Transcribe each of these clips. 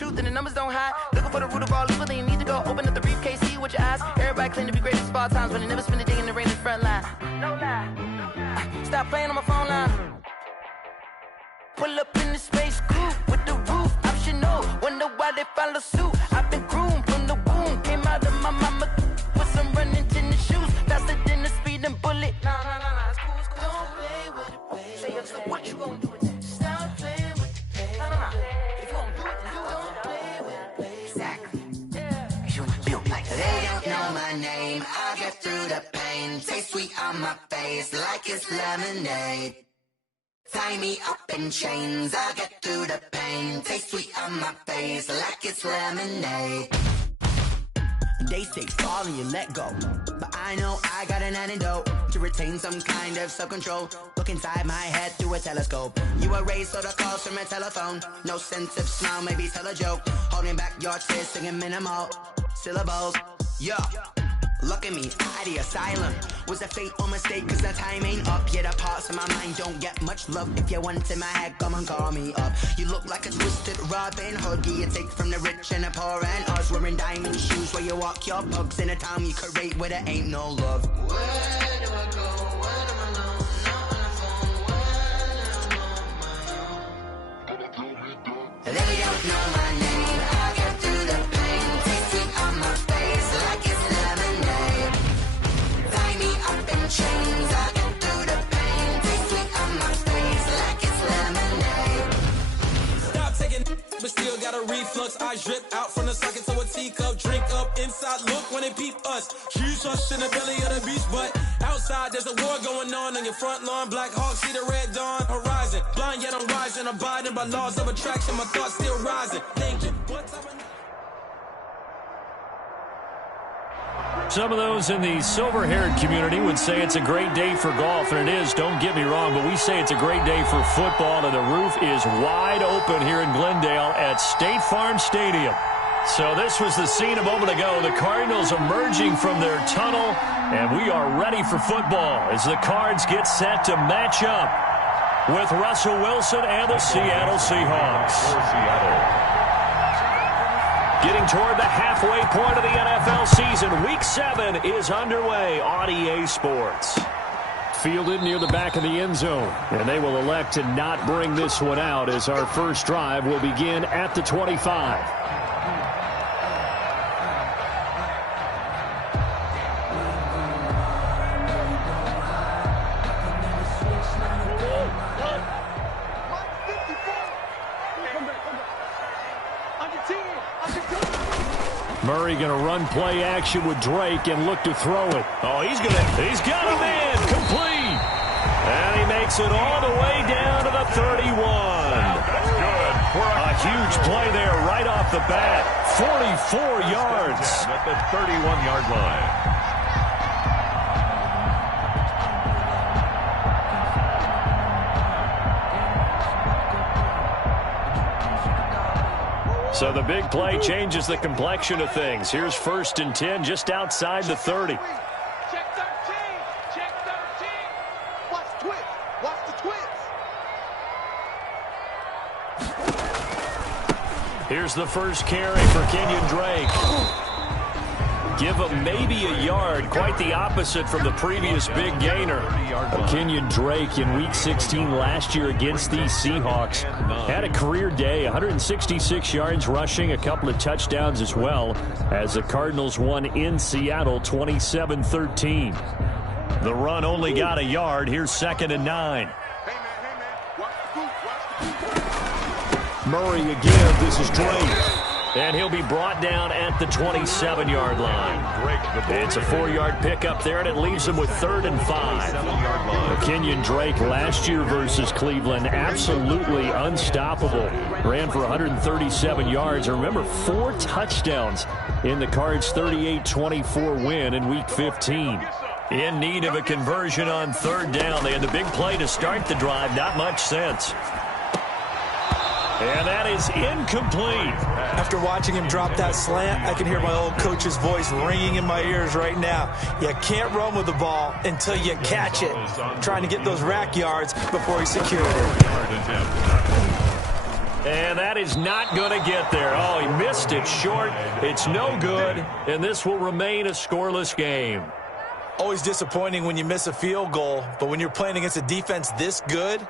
truth and the numbers don't hide. Looking for the root of all evil, then you need to go open up the briefcase, see with your eyes. Everybody claim to be greatest of all times, but they never spend a day in the rain in the front line. No lie. Stop playing on my phone line. Pull up in the space coupe with the roof optional. Wonder why they follow suit. I've been groomed from the womb. Came out of my mama with some running tennis shoes. Faster than the speeding bullet. Nah, it's cool, it's cool. Don't play with it, baby. Say what you gonna do with it? Stop playing with it, baby. Nah. If you gonna do it, then you don't play with it, baby. Exactly. Yeah. Cause you built like that. They don't know my name. I'll get through the pain. Taste sweet on my face like it's lemonade. Tie me up in chains, I'll get through the pain. Taste sweet on my face like it's lemonade. They say fall and you let go, but I know I got an antidote to retain some kind of self-control. Look inside my head through a telescope. You erase all the calls from a telephone. No sense of smile, maybe tell a joke. Holding back your tears, singing minimal syllables. Yeah. Look at me, at the asylum. Was a fate or mistake, cause the time ain't up. Yeah, the parts of my mind don't get much love. If you want in my head, come and call me up. You look like a twisted Robin Hood. You take from the rich and the poor and us. Wearing diamond shoes where you walk your pugs. In a town you create where there ain't no love. Where do I go? When I'm alone? Not on the phone. When I'm on my own. They don't know my name. I'll get through the pain. Taste sweet on my face like it's lemonade. Tie me up in chains. I'll get through the pain. Taste sweet on my face like it's lemonade. Stop taking, but still got a reflux. I drip out from the socket to a teacup. Drink up inside, look when they peep us. Shoes us in the belly of the beach, but outside there's a war going on your front lawn. Black Hawk, see the red dawn horizon. Blind yet I'm rising, abiding by laws of attraction. My thoughts still rising. Thank you. Some of those in the silver-haired community would say it's a great day for golf, and it is, don't get me wrong, but we say it's a great day for football, and the roof is wide open here in Glendale at State Farm Stadium. So this was the scene a moment ago. The Cardinals emerging from their tunnel, and we are ready for football as the Cards get set to match up with Russell Wilson and the Seattle Seahawks. Getting toward the halfway point of the NFL season. Week 7 is underway on EA Sports. Fielded near the back of the end zone. And they will elect to not bring this one out as our first drive will begin at the 25. Murray going to run play action with Drake and look to throw it. Oh, he's got him in. Complete. And he makes it all the way down to the 31. That's good. A huge play there right off the bat. 44 yards. At the 31-yard line. So the big play changes the complexion of things. Here's 1st and 10 just outside the 30. Check 13. Check 13. Watch the twist. Watch the twist. Here's the first carry for Kenyon Drake. Give him maybe a yard. Quite the opposite from the previous big gainer. Kenyon Drake in Week 16 last year against these Seahawks had a career day, 166 yards rushing, a couple of touchdowns as well, as the Cardinals won in Seattle 27-13. The run only got a yard. Here's 2nd and 9. Murray again. This is Drake. And he'll be brought down at the 27-yard line. It's a 4-yard pickup there, and it leaves him with 3rd and 5. Kenyon Drake last year versus Cleveland, absolutely unstoppable. Ran for 137 yards. Remember, 4 touchdowns in the Cards' 38-24 win in Week 15. In need of a conversion on 3rd down. They had the big play to start the drive. Not much sense. And that is incomplete. After watching him drop that slant, I can hear my old coach's voice ringing in my ears right now. You can't run with the ball until you catch it. Trying to get those rack yards before he secured it. And that is not going to get there. Oh, he missed it short. It's no good, and this will remain a scoreless game. Always disappointing when you miss a field goal, but when you're playing against a defense this good,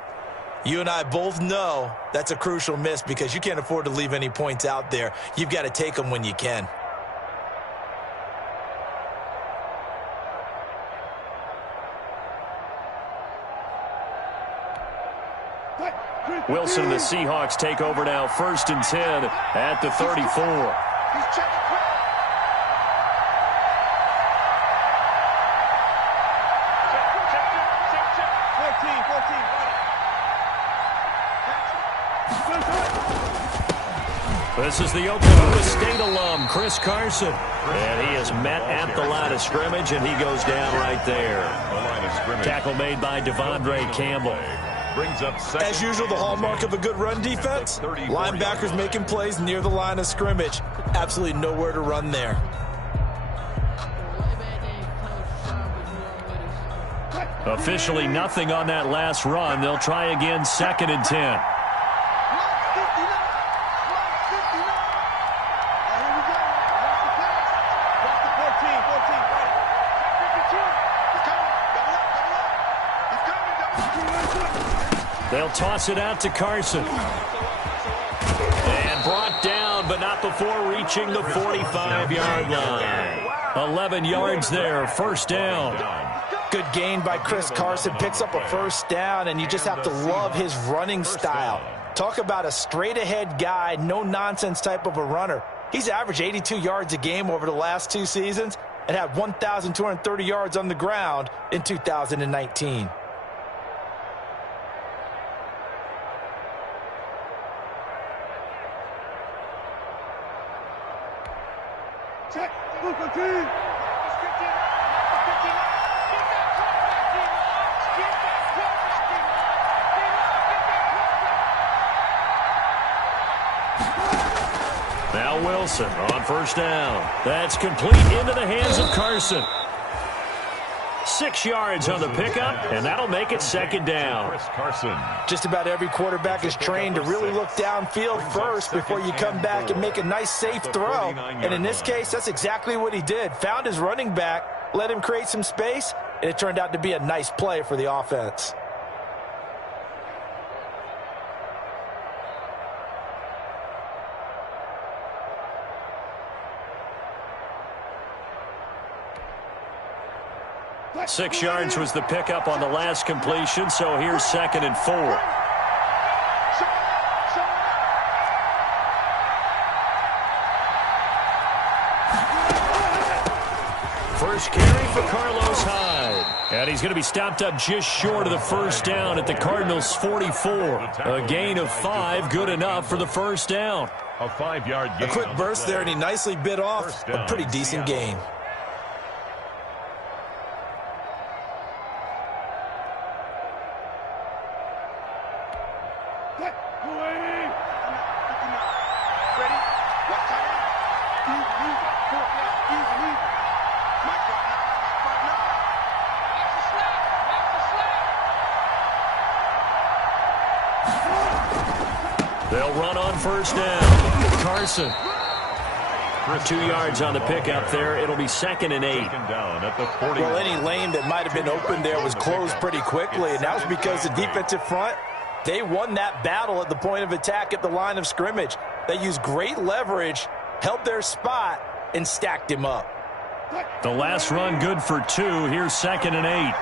you and I both know that's a crucial miss because you can't afford to leave any points out there. You've got to take them when you can. Wilson and the Seahawks take over now, 1st and 10 at the 34. This is the Oklahoma State alum, Chris Carson. And he is met at the line of scrimmage, and he goes down right there. Tackle made by Devondre Campbell. As usual, the hallmark of a good run defense, linebackers making plays near the line of scrimmage. Absolutely nowhere to run there. Officially nothing on that last run. They'll try again, 2nd and 10. They'll toss it out to Carson. And brought down, but not before reaching the 45-yard line. 11 yards there, 1st down. Good gain by Chris Carson. Picks up a 1st down, and you just have to love his running style. Talk about a straight-ahead guy, no-nonsense type of a runner. He's averaged 82 yards a game over the last 2 seasons and had 1,230 yards on the ground in 2019. Now Wilson on 1st down. That's complete into the hands of Carson. 6 yards on the pickup, and that'll make it 2nd down. Just about every quarterback is trained to really look downfield first before you come back and make a nice, safe throw. And in this case, that's exactly what he did. Found his running back, let him create some space, and it turned out to be a nice play for the offense. Six yards was the pickup on the last completion, so here's 2nd and 4. First carry for Carlos Hyde. And he's going to be stopped up just short of the 1st down at the Cardinals' 44. A gain of 5, good enough for the 1st down. A 5-yard gain. A quick burst there, and he nicely bit off a pretty decent gain. They'll run on 1st down. Carson. 2 yards on the pickup there. It'll be 2nd and 8. Well, any lane that might have been open there was closed pretty quickly, and that was because the defensive front, they won that battle at the point of attack at the line of scrimmage. They used great leverage, held their spot, and stacked him up. The last run good for 2. Here's 2nd and 8.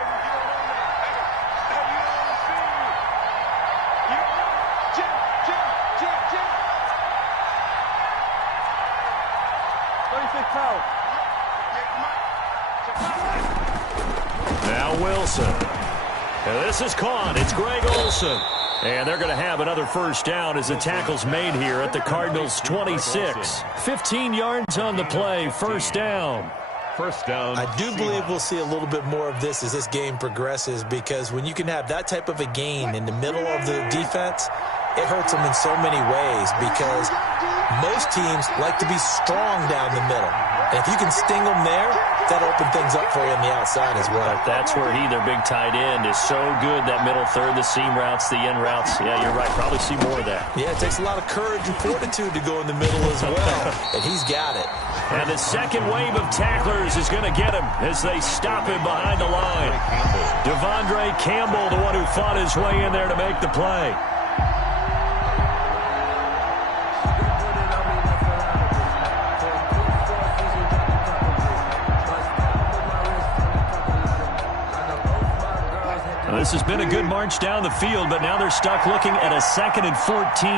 Now Wilson. And this is caught. It's Greg Olsen. And they're going to have another 1st down as the tackle's made here at the Cardinals' 26. 15 yards on the play, 1st down. 1st down. I do believe we'll see a little bit more of this as this game progresses, because when you can have that type of a gain in the middle of the defense, it hurts them in so many ways, because most teams like to be strong down the middle. And if you can sting them there, That'll open things up for you on the outside as well. But that's where their big tight end, is so good. That middle third, the seam routes, the in routes. Yeah, you're right. Probably see more of that. Yeah, it takes a lot of courage and fortitude to go in the middle as well. And he's got it. And the second wave of tacklers is going to get him as they stop him behind the line. Devondre Campbell, the one who fought his way in there to make the play. This has been a good march down the field, but now they're stuck looking at a 2nd and 14.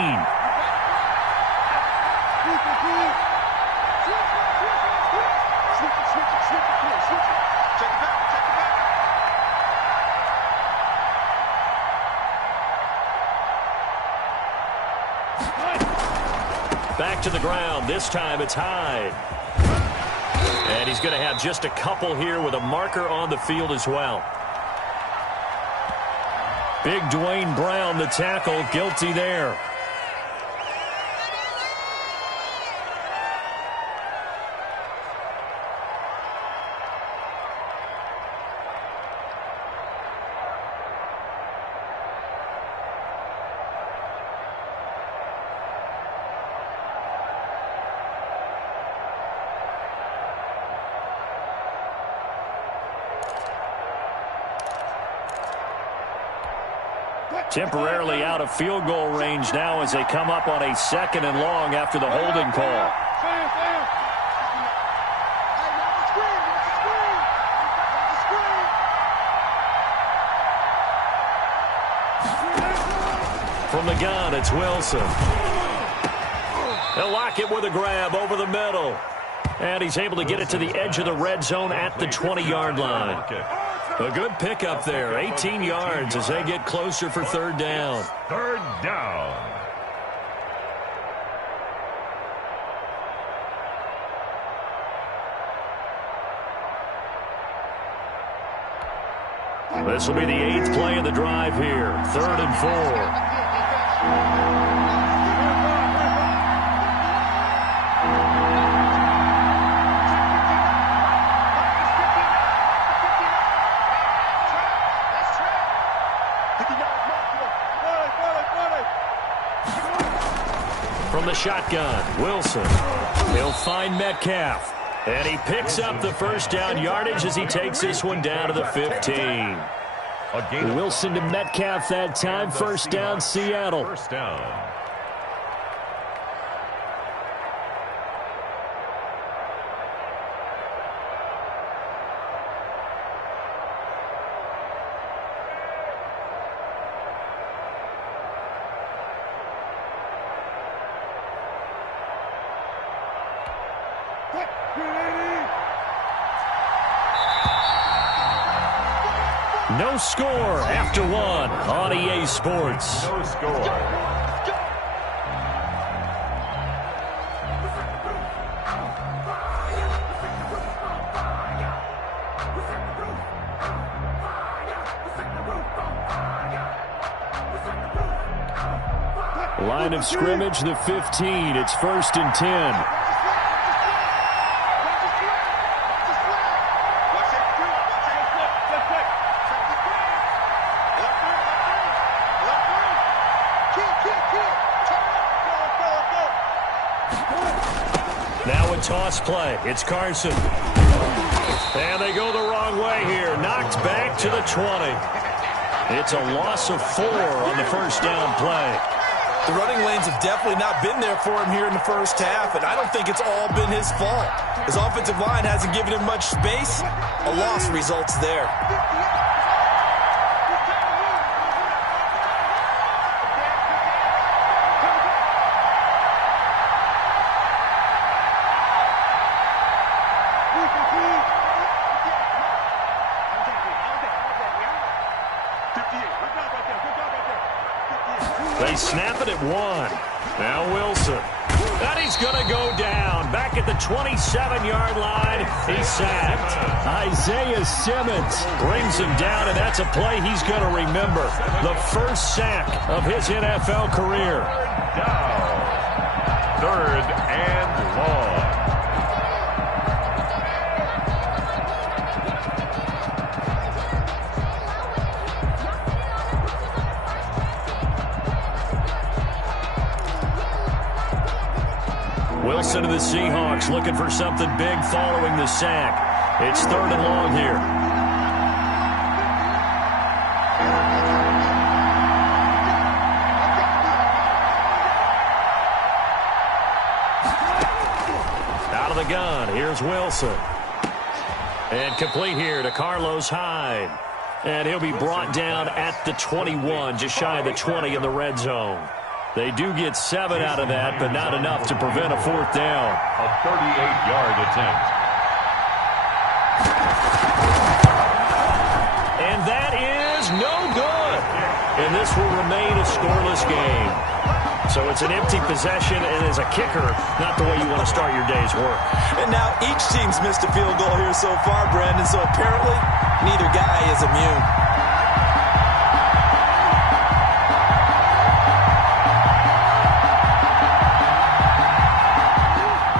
Back to the ground. This time it's Hyde. And he's going to have just a couple here with a marker on the field as well. Big Dwayne Brown, the tackle, guilty there. Temporarily out of field goal range now as they come up on a 2nd and long after the holding call. From the gun, it's Wilson. They'll lock it with a grab over the middle. And he's able to get it to the edge of the red zone at the 20-yard line. A good pickup there, 18 yards as they get closer for 3rd down. 3rd down. This will be the 8th play of the drive here, 3rd and 4. From the shotgun, Wilson. He'll find Metcalf. And he picks up the 1st down yardage as he takes this one down to the 15. Wilson to Metcalf that time. 1st down, Seattle. 1st down. No score after 1 on EA Sports. No score. Line of scrimmage, the 15. It's 1st and 10. Now a toss play. It's Carson. And they go the wrong way here. Knocked back to the 20. It's a loss of 4 on the 1st down play. The running lanes have definitely not been there for him here in the 1st half, and I don't think it's all been his fault. His offensive line hasn't given him much space. A loss results there. They snap it at 1. Now Wilson. And he's going to go down. Back at the 27-yard line. He's sacked. Isaiah Simmons brings him down, and that's a play he's going to remember. The 1st sack of his NFL career. Down. 3rd and long. Wilson of the Seahawks looking for something big following the sack. It's 3rd and long here. Out of the gun, here's Wilson. And complete here to Carlos Hyde. And he'll be brought down at the 21, just shy of the 20 in the red zone. They do get 7 out of that, but not enough to prevent a 4th down. A 38-yard attempt. And that is no good. And this will remain a scoreless game. So it's an empty possession, and as a kicker, not the way you want to start your day's work. And now each team's missed a field goal here so far, Brandon, so apparently neither guy is immune.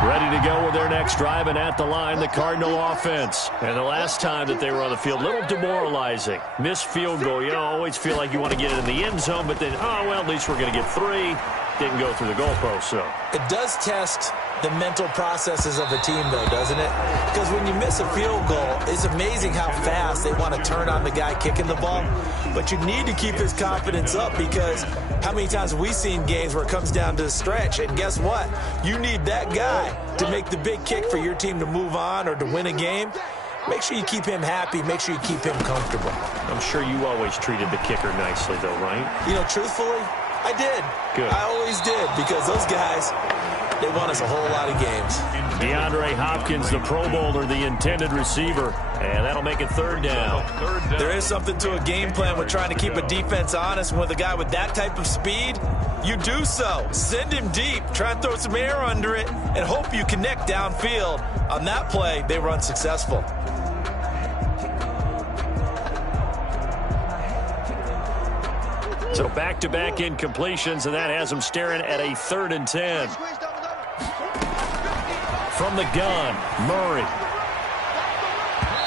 Ready to go with their next drive, and at the line, the Cardinal offense. And the last time that they were on the field, a little demoralizing. Missed field goal. You always feel like you want to get it in the end zone, but then, oh, well, at least we're going to get 3. Didn't go through the goalpost, so. It does test the mental processes of a team, though, doesn't it? Because when you miss a field goal, it's amazing how fast they want to turn on the guy kicking the ball. But you need to keep his confidence up, because how many times have we seen games where it comes down to the stretch? And guess what? You need that guy to make the big kick for your team to move on or to win a game. Make sure you keep him happy. Make sure you keep him comfortable. I'm sure you always treated the kicker nicely, though, right? You know, truthfully, I did. Good. I always did, because those guys, they won us a whole lot of games. DeAndre Hopkins, the Pro Bowler, the intended receiver. And that'll make it 3rd down. There is something to a game plan with trying to keep a defense honest. With a guy with that type of speed, you do so. Send him deep. Try and throw some air under it and hope you connect downfield. On that play, they were unsuccessful. So back-to-back incompletions, and that has them staring at a 3rd and 10. From the gun, Murray.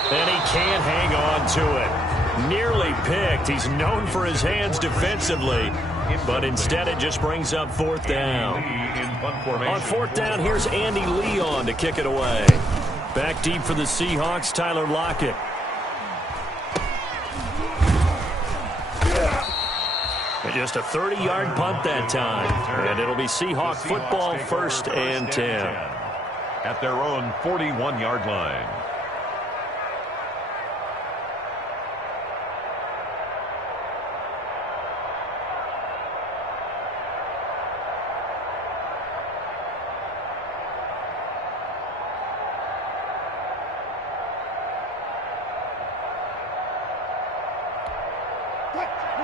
And he can't hang on to it. Nearly picked. He's known for his hands defensively, but instead it just brings up 4th down. On 4th down, here's Andy Leon to kick it away. Back deep for the Seahawks, Tyler Lockett. And just a 30-yard punt that time. And it'll be Seahawk football, 1st and 10. At their own 41-yard line.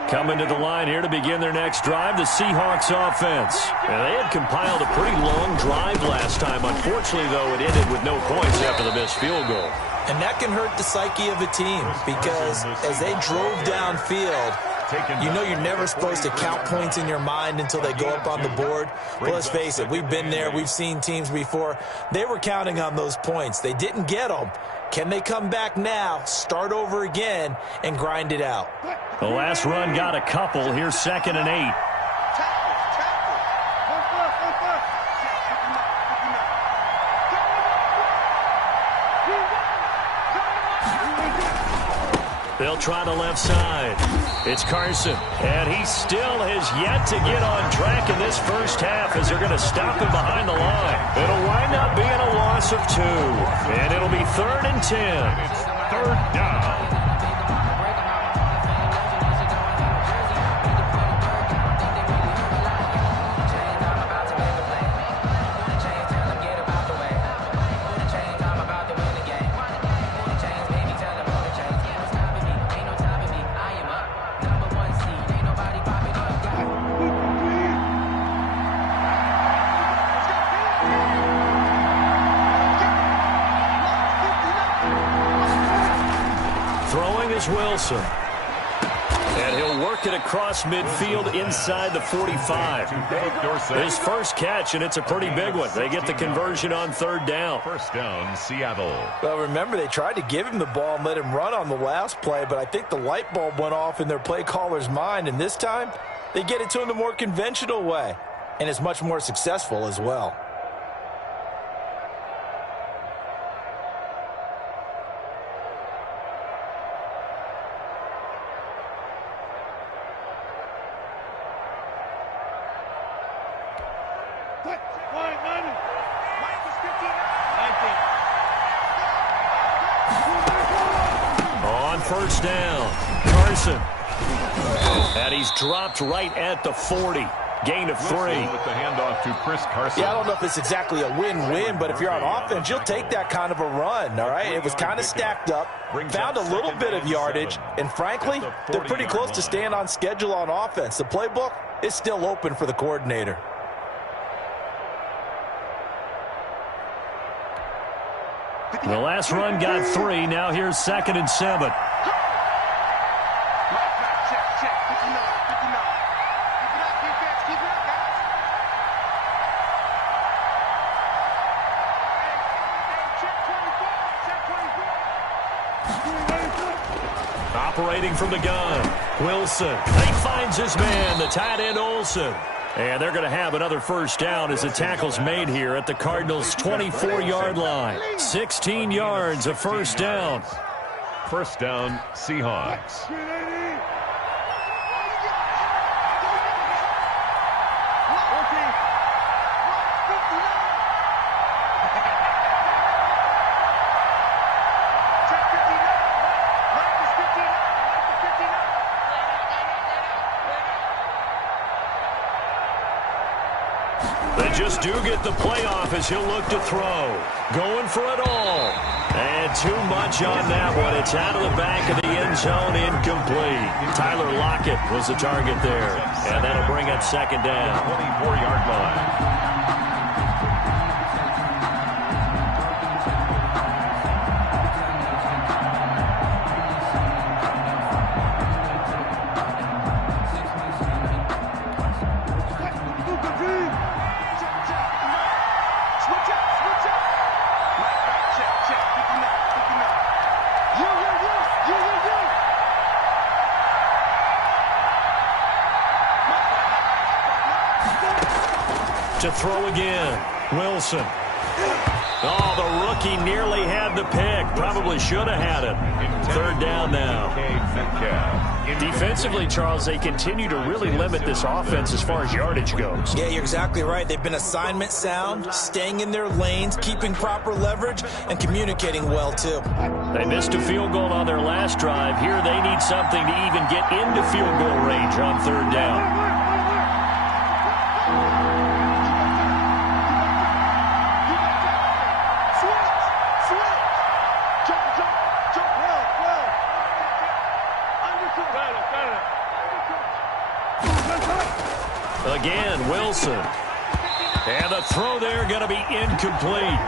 Coming to the line here to begin their next drive, the Seahawks offense. And they had compiled a pretty long drive last time. Unfortunately, though, it ended with no points after the missed field goal. And that can hurt the psyche of a team, because as they drove downfield, you know you're never supposed to count points in your mind until they go up on the board. But let's face it, we've been there. We've seen teams before. They were counting on those points. They didn't get them. Can they come back now, start over again, and grind it out? The last run got a couple. Here's 2nd and 8. They'll try the left side. It's Carson, and he still has yet to get on track in this first half as they're going to stop him behind the line. It'll wind up being a loss of 2, and it'll be 3rd and 10. It's 3rd down. Wilson. And he'll work it across midfield inside the 45. His first catch, and it's a pretty big one. They get the conversion on 3rd down. 1st down, Seattle. Well, remember, they tried to give him the ball and let him run on the last play, but I think the light bulb went off in their play caller's mind, and this time they get it to him the more conventional way, and it's much more successful as well. On first down, Carson. And he's dropped right at the 40. Gain of 3. With the handoff to Chris Carson. Yeah, I don't know if it's exactly a win-win, but if you're on offense, you'll take that kind of a run, all right? It was kind of stacked up, found a little bit of yardage, and frankly, they're pretty close to staying on schedule on offense. The playbook is still open for the coordinator. The last run got 3. Now here's 2nd and 7. Operating from the gun, Wilson. He finds his man, the tight end Olsen. And they're going to have another first down as the tackle's made here at the Cardinals' 24-yard line. 16 yards of first down. First down, Seahawks. They just do get the playoff as he'll look to throw. Going for it all. And too much on that one. It's out of the back of the end zone, incomplete. Tyler Lockett was the target there. And that'll bring up 2nd down. 24-yard line. To throw again, Wilson. Oh, the rookie nearly had the pick. Probably should have had it. 3rd down now. Defensively, Charles, they continue to really limit this offense as far as yardage goes. Yeah, you're exactly right. They've been assignment sound, staying in their lanes, keeping proper leverage, and communicating well, too. They missed a field goal on their last drive. Here they need something to even get into field goal range on 3rd down. Again, Wilson. And the throw there going to be incomplete.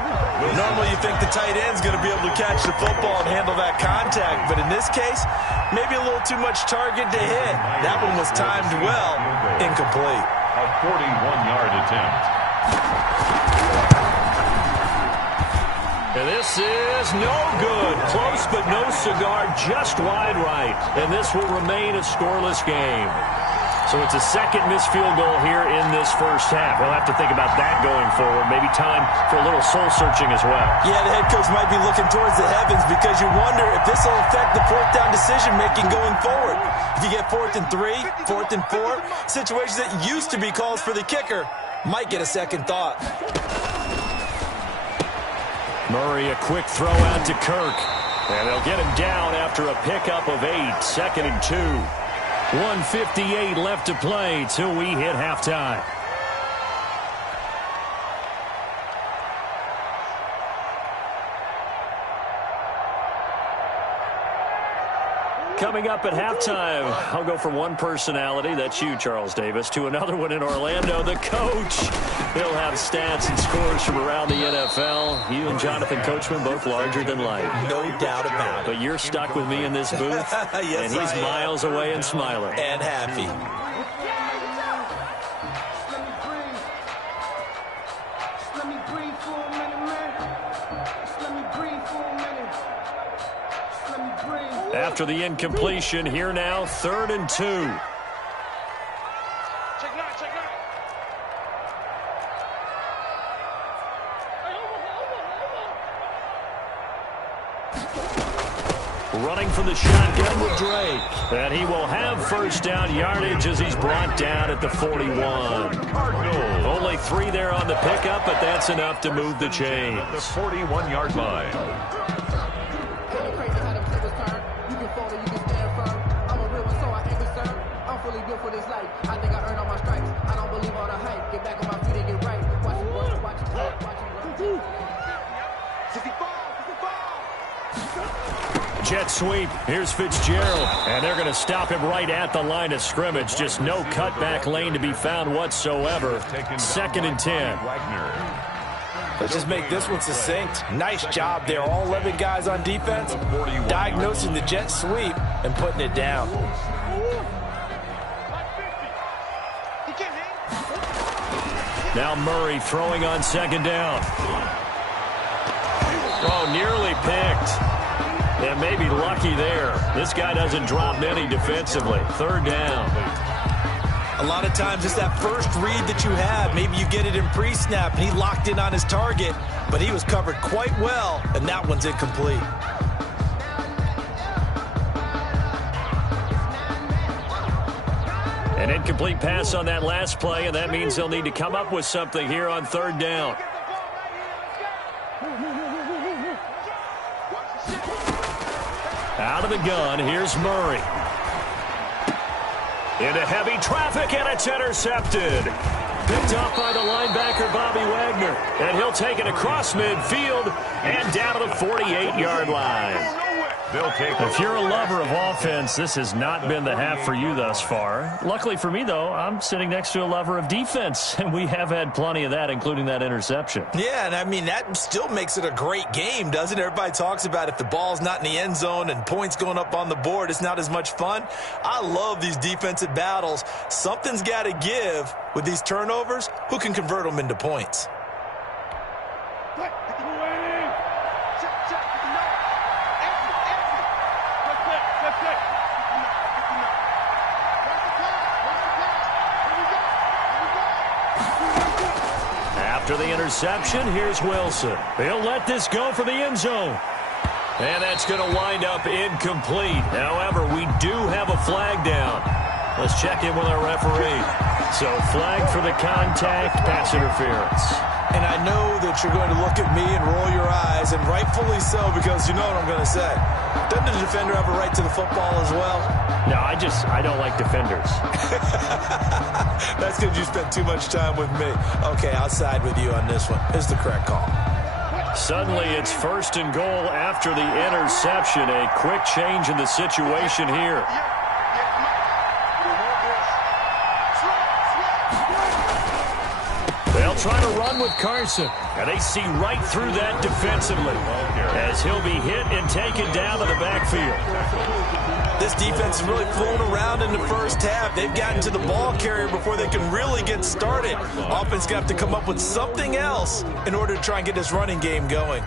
Normally you think the tight end's going to be able to catch the football and handle that contact, but in this case, maybe a little too much target to hit. That one was timed well. Incomplete. A 41-yard attempt. And this is no good. Close but no cigar, just wide right. And this will remain a scoreless game. So it's a second missed field goal here in this first half. We'll have to think about that going forward. Maybe time for a little soul-searching as well. Yeah, the head coach might be looking towards the heavens because you wonder if this will affect the 4th down decision-making going forward. If you get 4th and 3, 4th and 4, situations that used to be calls for the kicker might get a second thought. Murray, a quick throw out to Kirk. And they'll get him down after a pickup of 8, 2nd and 2. 1:58 left to play till we hit halftime. Coming up at halftime, I'll go from one personality, that's you, Charles Davis, to another one in Orlando, the coach. He'll have stats and scores from around the NFL. You and Jonathan Coachman, both larger than life. No doubt about it. But you're stuck with me in this booth, yes, and he's miles away and smiling. And happy. After the incompletion, here now, 3rd and 2. running from the shotgun with Drake. And he will have first down yardage as he's brought down at the 41. Only 3 there on the pickup, but that's enough to move the chains. The 41-yard line. Jet sweep. Here's Fitzgerald. And they're going to stop him right at the line of scrimmage. Just no cutback lane to be found whatsoever. 2nd and 10. Let's just make this one succinct. Nice job there. All 11 guys on defense diagnosing the jet sweep and putting it down. Now Murray throwing on 2nd down. Oh, nearly picked. And maybe lucky there. This guy doesn't drop many defensively. 3rd down. A lot of times it's that first read that you have. Maybe you get it in pre-snap, and he locked in on his target, but he was covered quite well, and that one's incomplete. An incomplete pass on that last play, and that means they'll need to come up with something here on 3rd down. Out of the gun, here's Murray. Into heavy traffic, and it's intercepted. Picked off by the linebacker, Bobby Wagner. And he'll take it across midfield and down to the 48-yard line. If you're a lover of offense, this has not been the half for you thus far. Luckily for me, though, I'm sitting next to a lover of defense, and we have had plenty of that, including that interception. Yeah, and I mean, that still makes it a great game, doesn't it? Everybody talks about if the ball's not in the end zone and points going up on the board, it's not as much fun. I love these defensive battles. Something's got to give with these turnovers. Who can convert them into points? After the interception, here's Wilson. He'll let this go for the end zone. And that's going to wind up incomplete. However, we do have a flag down. Let's check in with our referee. So, flag for the contact, pass interference. And I know that you're going to look at me and roll your eyes, and rightfully so, because you know what I'm going to say. Doesn't the defender have a right to the football as well? No, I don't like defenders. That's because you spent too much time with me. Okay, I'll side with you on this one. It's the correct call. Suddenly, it's 1st and goal after the interception. A quick change in the situation here. They'll try to run with Carson, and they see right through that defensively as he'll be hit and taken down to the backfield. This defense has really flown around in the first half. They've gotten to the ball carrier before they can really get started. Offense going to have to come up with something else in order to try and get this running game going.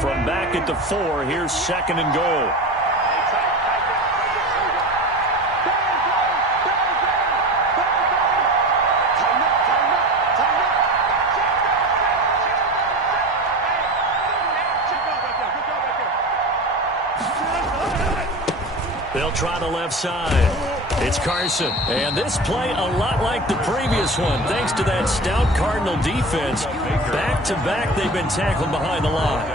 From back at the 4, here's 2nd and goal. They'll try the left side. It's Carson. And this play a lot like the previous one. Thanks to that stout Cardinal defense. Back-to-back, they've been tackled behind the line.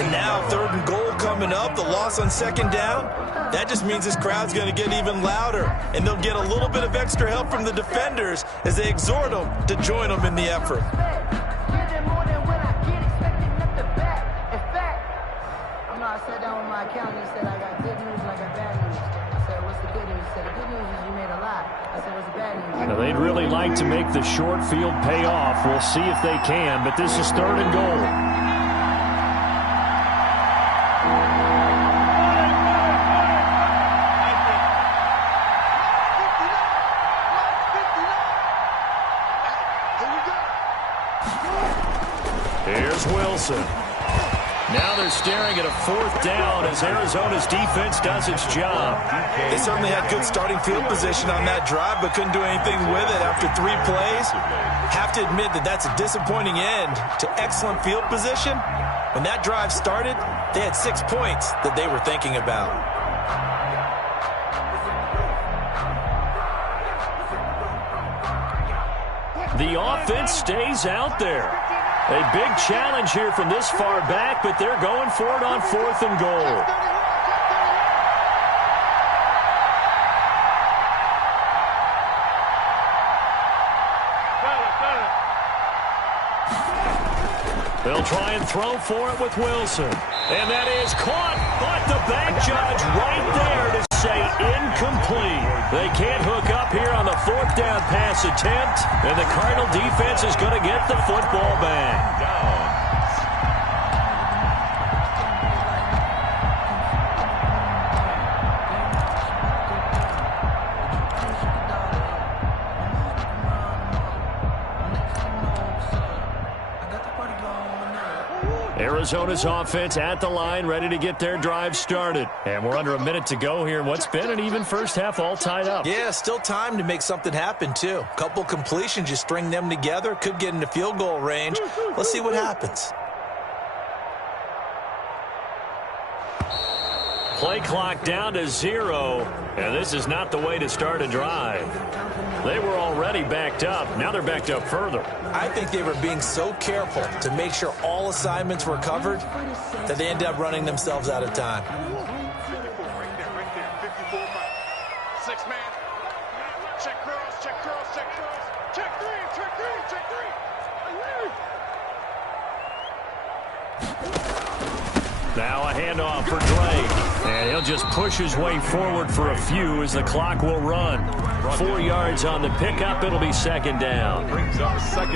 And now 3rd and goal coming up. The loss on 2nd down. That just means this crowd's going to get even louder. And they'll get a little bit of extra help from the defenders as they exhort them to join them in the effort. I sat down with my accountant and said, I got good news and I got bad news. I said, what's the good news? He said, the good news is you made a lot. I said, what's the bad news? Now, they'd really like to make the short field pay off. We'll see if they can, but this is 3rd and goal. Here's Wilson. Now they're staring at a 4th down as Arizona's defense does its job. They certainly had good starting field position on that drive, but couldn't do anything with it after 3 plays. Have to admit that that's a disappointing end to excellent field position. When that drive started, they had 6 points that they were thinking about. The offense stays out there. A big challenge here from this far back, but they're going for it on 4th and goal. They'll try and throw for it with Wilson. And that is caught, but the back judge right there to say incomplete. They can't hook up here on the 4th down pass attempt, and the Cardinal defense is going to get the football back. Arizona's offense at the line, ready to get their drive started. And we're under a minute to go here in what's been an even first half, all tied up. Yeah, still time to make something happen, too. Couple completions, you string them together, could get into field goal range. Let's see what happens. Play clock down to 0, and this is not the way to start a drive. They were already backed up. Now they're backed up further. I think they were being so careful to make sure all assignments were covered that they ended up running themselves out of time. Right there, 54 man. 6 man. Check cross, check cross, check cross. Check 3, check 3, check 3. Now a handoff for Drake. And he'll just push his way forward for a few as the clock will run. 4 yards on the pickup. It'll be 2nd down.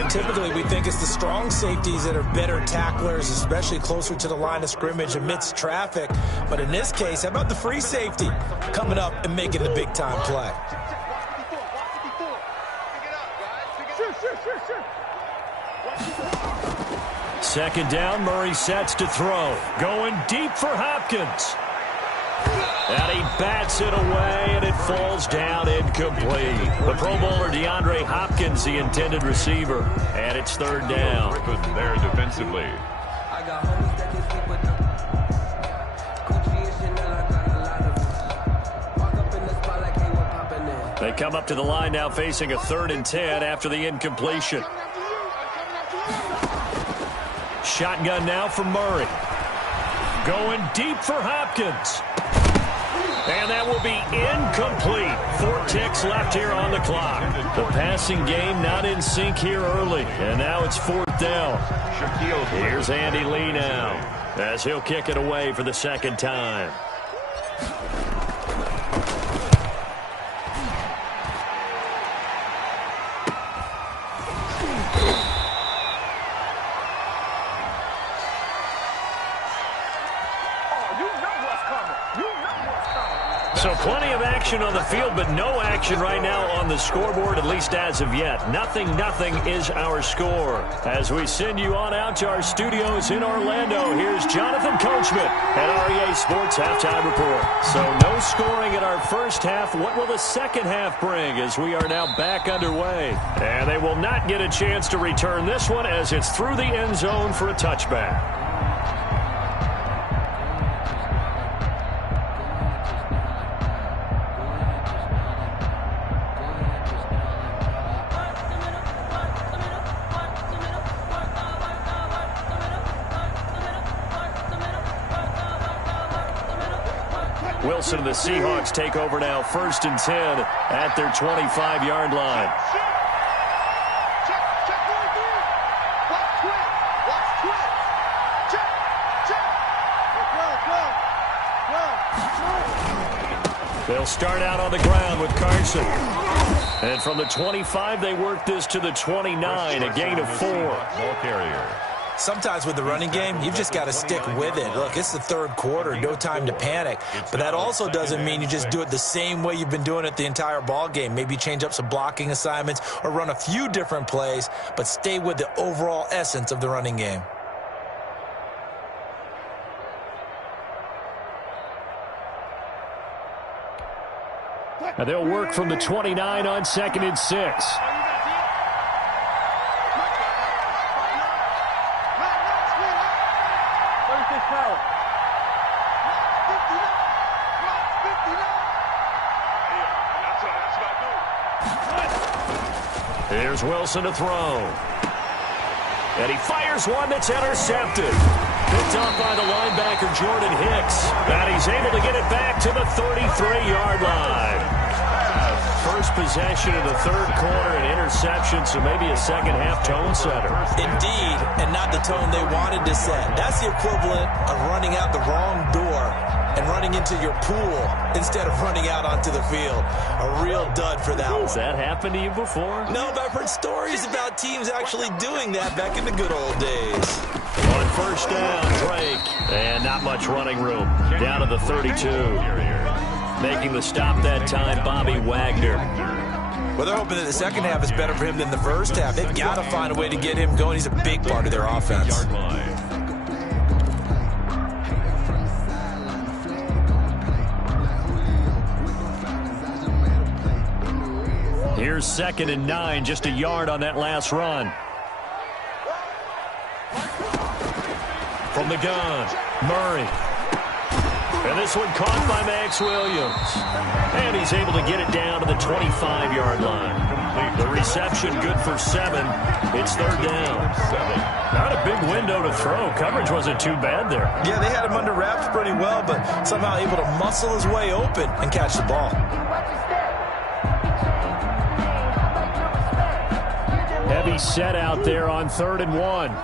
Typically, we think it's the strong safeties that are better tacklers, especially closer to the line of scrimmage amidst traffic. But in this case, how about the free safety coming up and making the big-time play? Second down, Murray sets to throw. Going deep for Hopkins. And he bats it away, and it falls down incomplete. The Pro Bowler DeAndre Hopkins, the intended receiver. And it's 3rd down. There defensively. They come up to the line now facing a 3rd and 10 after the incompletion. Shotgun now for Murray. Going deep for Hopkins. And that will be incomplete. 4 ticks left here on the clock. The passing game not in sync here early. And now it's 4th down. Here's Andy Lee now as he'll kick it away for the 2nd time. So plenty of action on the field, but no action right now on the scoreboard, at least as of yet. Nothing is our score. As we send you on out to our studios in Orlando, here's Jonathan Coachman at REA Sports Halftime Report. So no scoring in our first half. What will the second half bring as we are now back underway? And they will not get a chance to return this one as it's through the end zone for a touchback. Wilson and the Seahawks take over now, 1st and 10 at their 25-yard line. They'll start out on the ground with Carson. And from the 25, they work this to the 29, a gain of 4. Ball carrier. Sometimes with the running game, you've just got to stick with it. Look, it's the 3rd quarter, no time to panic. But that also doesn't mean you just do it the same way you've been doing it the entire ball game. Maybe change up some blocking assignments or run a few different plays, but stay with the overall essence of the running game. And they'll work from the 29 on 2nd and 6. Here's Wilson to throw. And he fires one that's intercepted. Picked up by the linebacker, Jordan Hicks. And he's able to get it back to the 33-yard line. First possession of the third quarter, an interception, so maybe a second-half tone setter. Indeed, and not the tone they wanted to set. That's the equivalent of running out the wrong door and running into your pool instead of running out onto the field. A real dud for that one. Has that happened to you before? No, but I've heard stories about teams actually doing that back in the good old days. On first down, Drake. And not much running room. Down to the 32. Making the stop that time, Bobby Wagner. Well, they're hoping that the second half is better for him than the first half. They've got to find a way to get him going. He's a big part of their offense. Here's 2nd and 9, just a yard on that last run. From the gun, Murray. And this one caught by Max Williams. And he's able to get it down to the 25-yard line. The reception good for 7. It's 3rd down. Not a big window to throw. Coverage wasn't too bad there. Yeah, they had him under wraps pretty well, but somehow able to muscle his way open and catch the ball. Heavy set out there on 3rd and 1.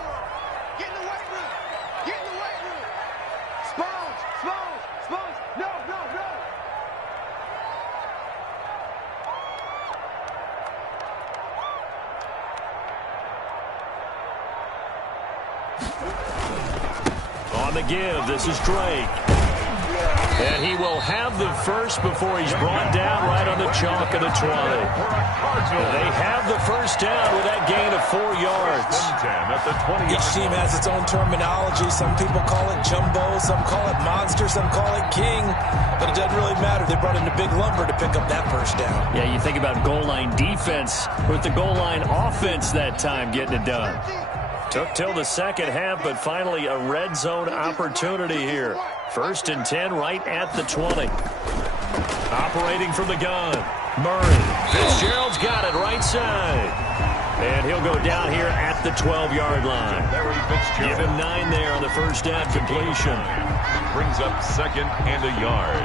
On the give, this is Drake. And he will have the first before he's brought down right on the chalk of the 20. They have the first down with that gain of 4 yards. Each team has its own terminology. Some people call it jumbo, some call it monster, some call it king. But it doesn't really matter. They brought in a big lumber to pick up that first down. Yeah, you think about goal line defense with the goal line offense that time getting it done. Took till the second half, but finally a red zone opportunity here. 1st and 10 right at the 20. Operating from the gun, Murray. Fitzgerald's got it right side. And he'll go down here at the 12-yard line. Give him 9 there on the first down completion. Brings up 2nd and a yard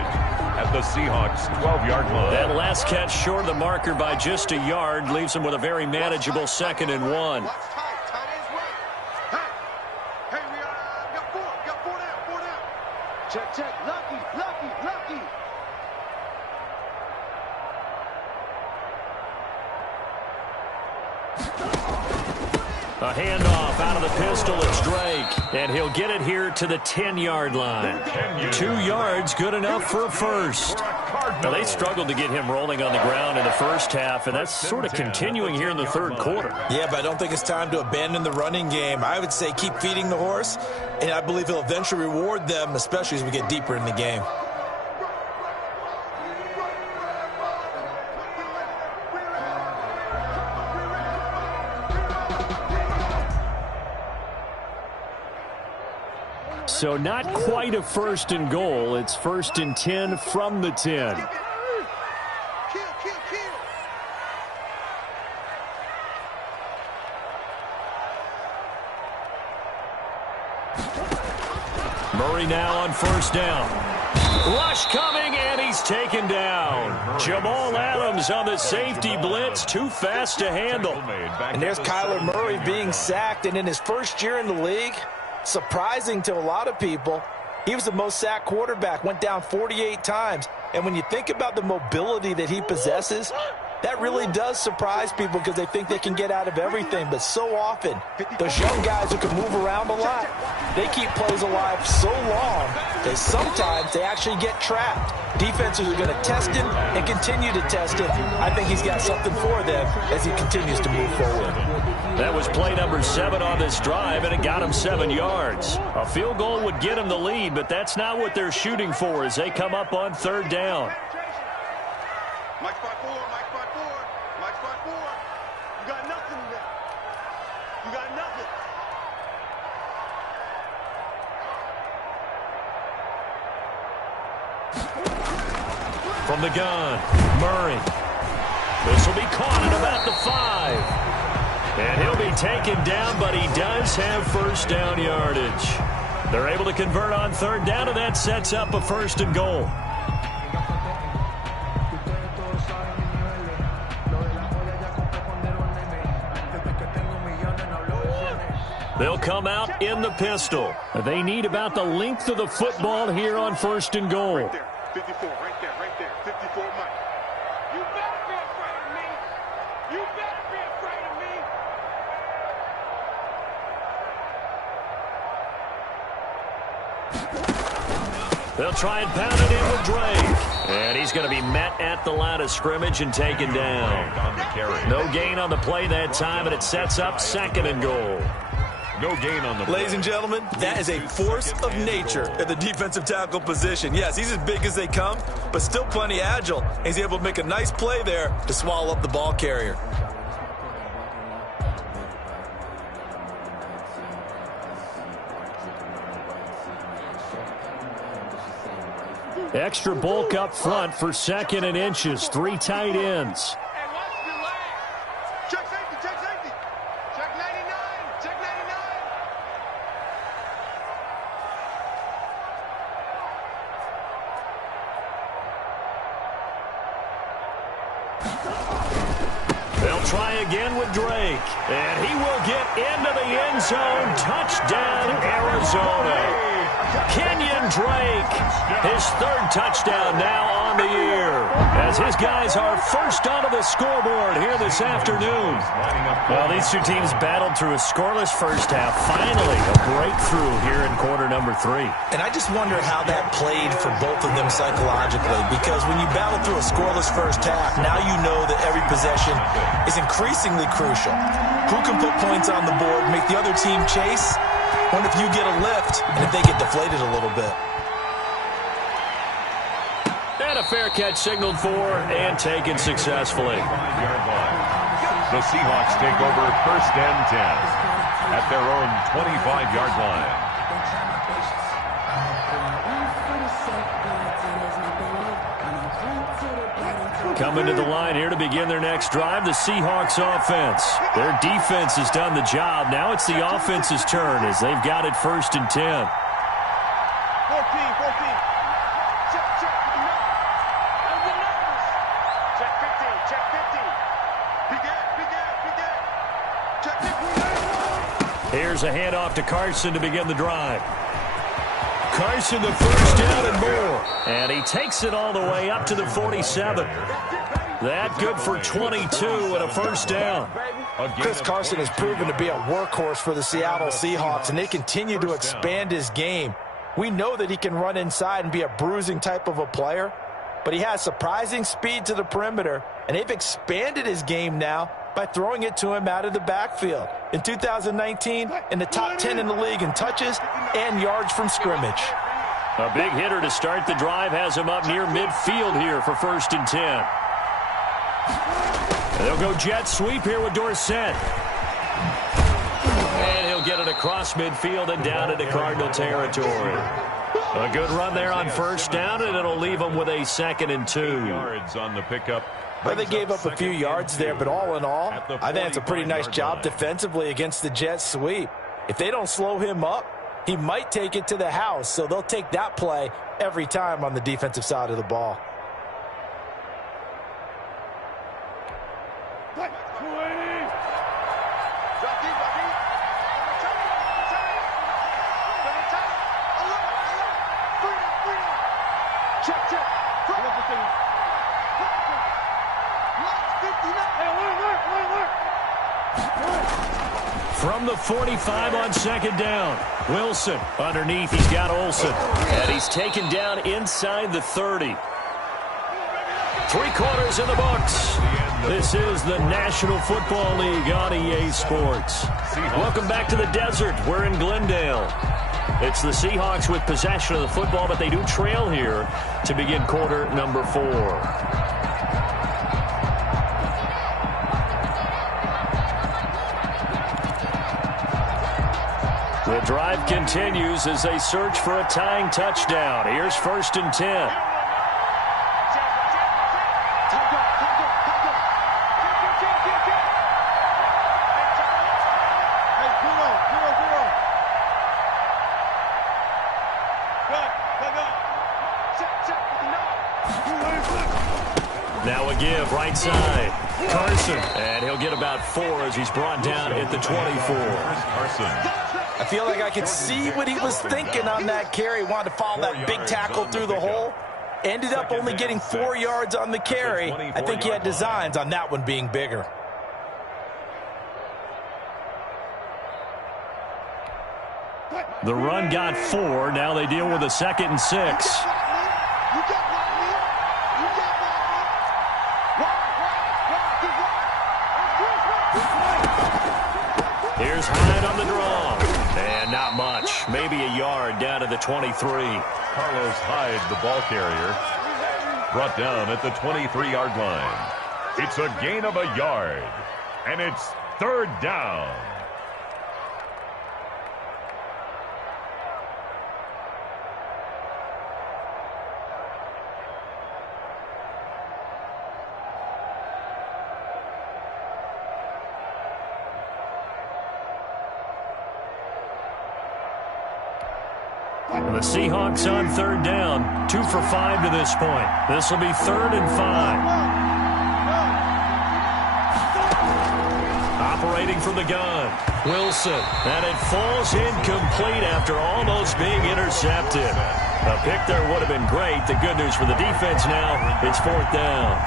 at the Seahawks 12-yard line. That last catch short of the marker by just a yard leaves him with a very manageable 2nd and 1. Check, check. Lucky. A handoff out of the pistol. It's Drake. And he'll get it here to the 10-yard line. 2 yards, good enough for a first. Now, they struggled to get him rolling on the ground in the first half, and that's sort of continuing here in the third quarter. Yeah, but I don't think it's time to abandon the running game. I would say keep feeding the horse, and I believe he'll eventually reward them, especially as we get deeper in the game. So not quite a 1st and goal. It's 1st and 10 from the 10. Murray now on first down. Rush coming, and he's taken down. Jamal Adams on the safety blitz, too fast to handle. And there's Kyler Murray being sacked, and in his first year in the league, surprising to a lot of people, he was the most sacked quarterback, went down 48 times. And when you think about the mobility that he possesses, that really does surprise people because they think they can get out of everything. But so often, those young guys who can move around a lot, they keep plays alive so long that sometimes they actually get trapped. Defenses are going to test him and continue to test him. I think he's got something for them as he continues to move forward. That was play number 7 on this drive, and it got him 7 yards. A field goal would get him the lead, but that's not what they're shooting for as they come up on 3rd down. Mike spot 4, Mike spot 4, Mike spot 4. You got nothing there. You got nothing. From the gun, Murray. This will be caught at about the 5. And he'll be taken down, but he does have first down yardage. They're able to convert on third down, and that sets up a 1st and goal. They'll come out in the pistol. They need about the length of the football here on 1st and goal. Right there, 54, right there, 54 Mike. You better be afraid of me. You better be afraid of me. They'll try and pound it in with Drake. And he's going to be met at the line of scrimmage and taken down. No gain on the play that time, and it sets up 2nd and goal. No gain on the play. Ladies and gentlemen, that is a force of nature at the defensive tackle position. Yes, he's as big as they come, but still plenty agile. He's able to make a nice play there to swallow up the ball carrier. Extra bulk up front for 2nd and inches. 3 tight ends. Hey, watch the line. Check safety, check safety. Check 99, check 99. They'll try again with Drake. And he will get into the end zone. Touchdown, Arizona. Kenyon Drake, his 3rd touchdown now on the year, as his guys are first onto the scoreboard here this afternoon. Well, these two teams battled through a scoreless first half. Finally, a breakthrough here in quarter number 3. And I just wonder how that played for both of them psychologically, because when you battle through a scoreless first half, now you know that every possession is increasingly crucial. Who can put points on the board, make the other team chase? Wonder if you get a lift and if they get deflated a little bit. And a fair catch signaled for and taken successfully. The Seahawks take over 1st and 10 at their own 25-yard line. Coming to the line here to begin their next drive, the Seahawks offense. Their defense has done the job. Now it's the offense's turn as they've got it 1st and 10. 14. Check. I'm getting nervous. Check 15, check 15. Big gap. Check 15. Here's a handoff to Carson to begin the drive. Carson, the first down and more. And he takes it all the way up to the 47. That good for 22 and a 1st down. Chris Carson has proven to be a workhorse for the Seattle Seahawks, and they continue to expand his game. We know that he can run inside and be a bruising type of a player, but he has surprising speed to the perimeter, and they've expanded his game now by throwing it to him out of the backfield. In 2019, in the top 10 in the league in touches and yards from scrimmage. A big hitter to start the drive has him up near midfield here for 1st and 10. They'll go jet sweep here with Dorsett. And he'll get it across midfield and down into Cardinal territory. A good run there on 1st down, and it'll leave them with a 2nd and 2. Yards on the pickup. Well, they gave up a few yards there, but all in all, I think it's a pretty nice job defensively against the jet sweep. If they don't slow him up, he might take it to the house, so they'll take that play every time on the defensive side of the ball. From the 45 on 2nd down. Wilson underneath. He's got Olsen. And he's taken down inside the 30. 3 quarters in the books. This is the National Football League on EA Sports. Welcome back to the desert. We're in Glendale. It's the Seahawks with possession of the football, but they do trail here to begin quarter number 4. The drive continues as they search for a tying touchdown. Here's 1st and 10. Now a give, right side. Carson, and he'll get about 4 as he's brought down at the 24. I feel like I could see what he was thinking on that carry. Wanted to follow that big tackle through the hole. Ended up only getting 4 yards on the carry. I think he had designs on that one being bigger. The run got 4. Now they deal with a 2nd and 6. Here's Hyde on the draw. And not much. Maybe a yard down to the 23. Carlos Hyde, the ball carrier, brought down at the 23-yard line. It's a gain of a yard. And it's 3rd down. The Seahawks on 3rd down. 2 for 5 to this point. This will be 3rd and 5. Operating from the gun. Wilson. And it falls incomplete after almost being intercepted. A pick there would have been great. The good news for the defense now, it's 4th down.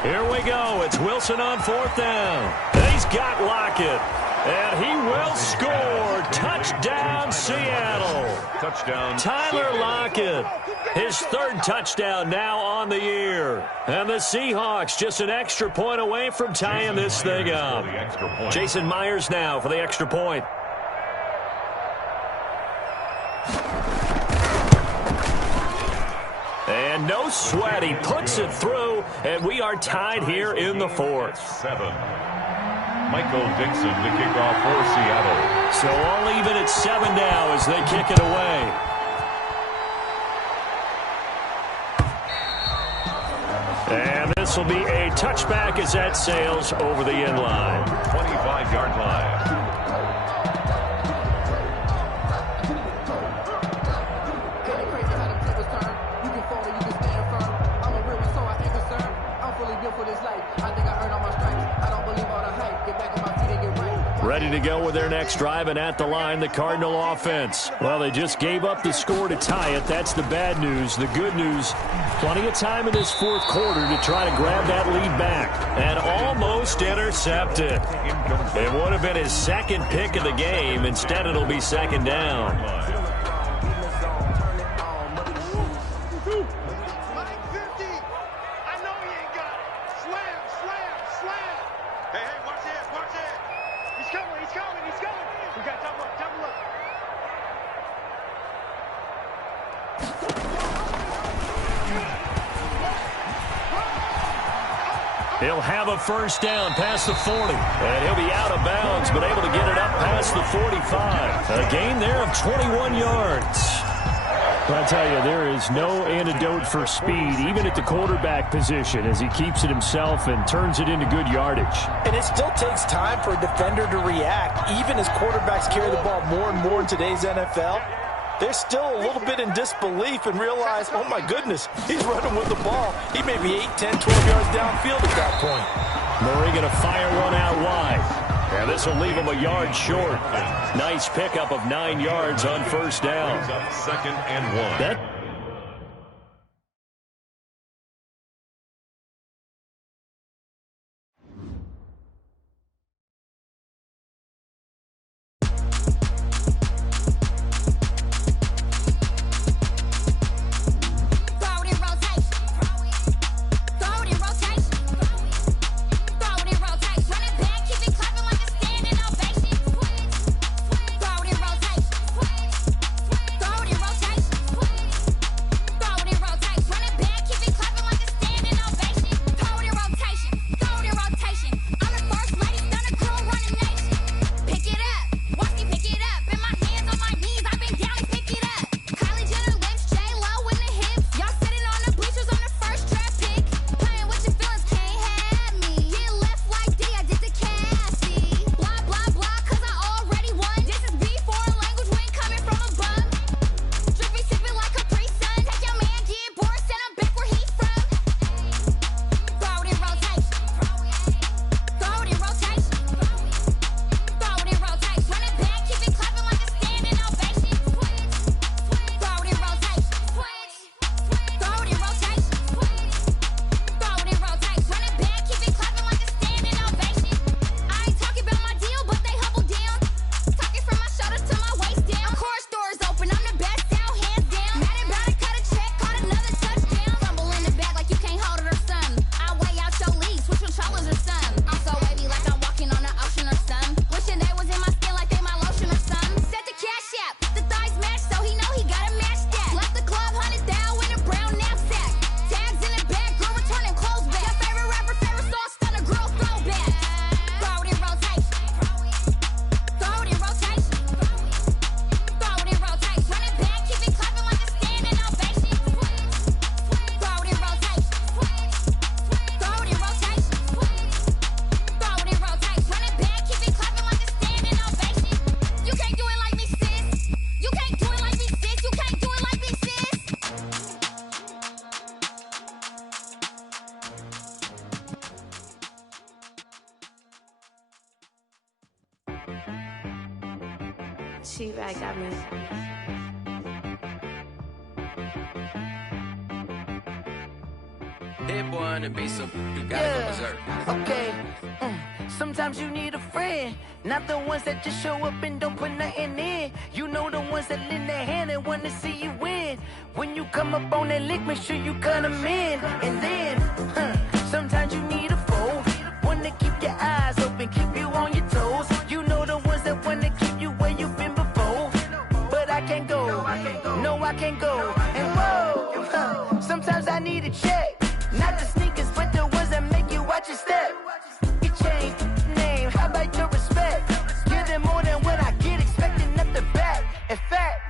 Here we go. It's Wilson on 4th down. He's got Lockett. And he will score. Touchdown, Seattle. Touchdown, Tyler Lockett. His 3rd touchdown now on the year. And the Seahawks just an extra point away from tying this thing up. Jason Myers now for the extra point. And no sweat. He puts it through, and we are tied here in the 4th. 7. Michael Dixon to kick off for Seattle. So all even at 7 now as they kick it away. And this will be a touchback as that sails over the end line. 25-yard line. Ready to go with their next drive, and at the line, the Cardinal offense. Well, they just gave up the score to tie it. That's the bad news. The good news, plenty of time in this 4th quarter to try to grab that lead back. And almost intercepted. It would have been his 2nd pick of the game. Instead, it'll be 2nd down. He'll have a 1st down past the 40. And he'll be out of bounds, but able to get it up past the 45. A gain there of 21 yards. I tell you, there is no antidote for speed, even at the quarterback position, as he keeps it himself and turns it into good yardage. And it still takes time for a defender to react, even as quarterbacks carry the ball more and more in today's NFL. They're still a little bit in disbelief and realize, oh my goodness, he's running with the ball. He may be 8, 10, 12 yards downfield at that point. Murray going to fire one out wide. And this will leave him a yard short. Nice pickup of 9 yards on 1st down. 2nd and 1. Rose Hit boy on the beat, so you gotta go berserk. Okay. Sometimes you need a friend, not the ones that just show up and don't put nothing in. You know the ones that lend their hand and want to see you win. When you come up on that lick, make sure you cut them in. And then, sometimes you need a foe, one to keep your eyes open, keep you on your toes. You know the ones that want to keep you where you've been before. But I can't go, no I can't go. And whoa, sometimes I need a check, not the sneakers, but the ones that make you watch your step. You change name, how about your respect? Give them more than what I get, expecting nothing back. In fact,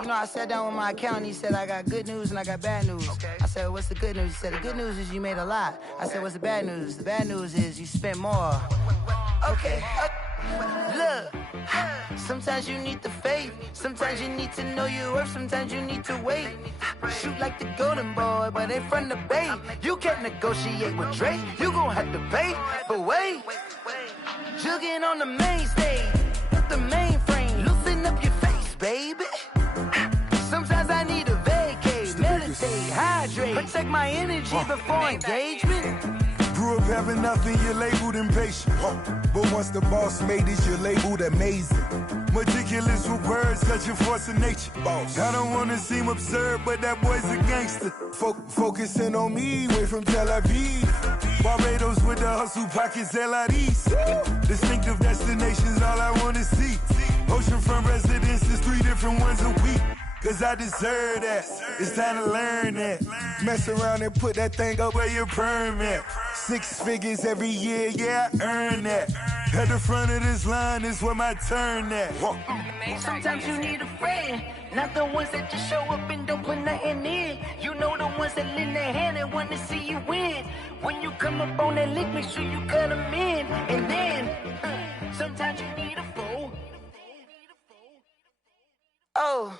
you know, I sat down with my accountant, he said I got good news and I got bad news. I said, what's the good news? He said, the good news is you made a lot. I said, what's the bad news? The bad news is you spent more. Okay. Look, sometimes you need the faith, sometimes you need to know your worth, sometimes you need to wait. Shoot like the golden boy, but they from the bay. You can't negotiate with Drake, you gon' have to pay. But wait, jugging on the main stage, the mainframe, loosen up your face, baby. Sometimes I need a vacate, meditate, hydrate, protect my energy before engagement. Grew up having nothing, you're labeled impatient. But once the boss made it, you're labeled amazing. Meticulous with words, such a force of nature. I don't wanna seem absurd, but that boy's a gangster. Focusing on me, way from Tel Aviv. Barbados with the hustle pockets, LIDs. Distinctive destinations, all I wanna see. Oceanfront residences, 3 different ones a week. Cause I deserve that, it's time to learn that. Mess around and put that thing up where your permit. 6 figures every year, yeah, I earn that. At the front of this line is where my turn at. Sometimes you need a friend, not the ones that just show up and don't put nothing in. You know the ones that lend their hand and want to see you win. When you come up on that lick, make sure you cut them in. And then, sometimes you need a foe. Oh.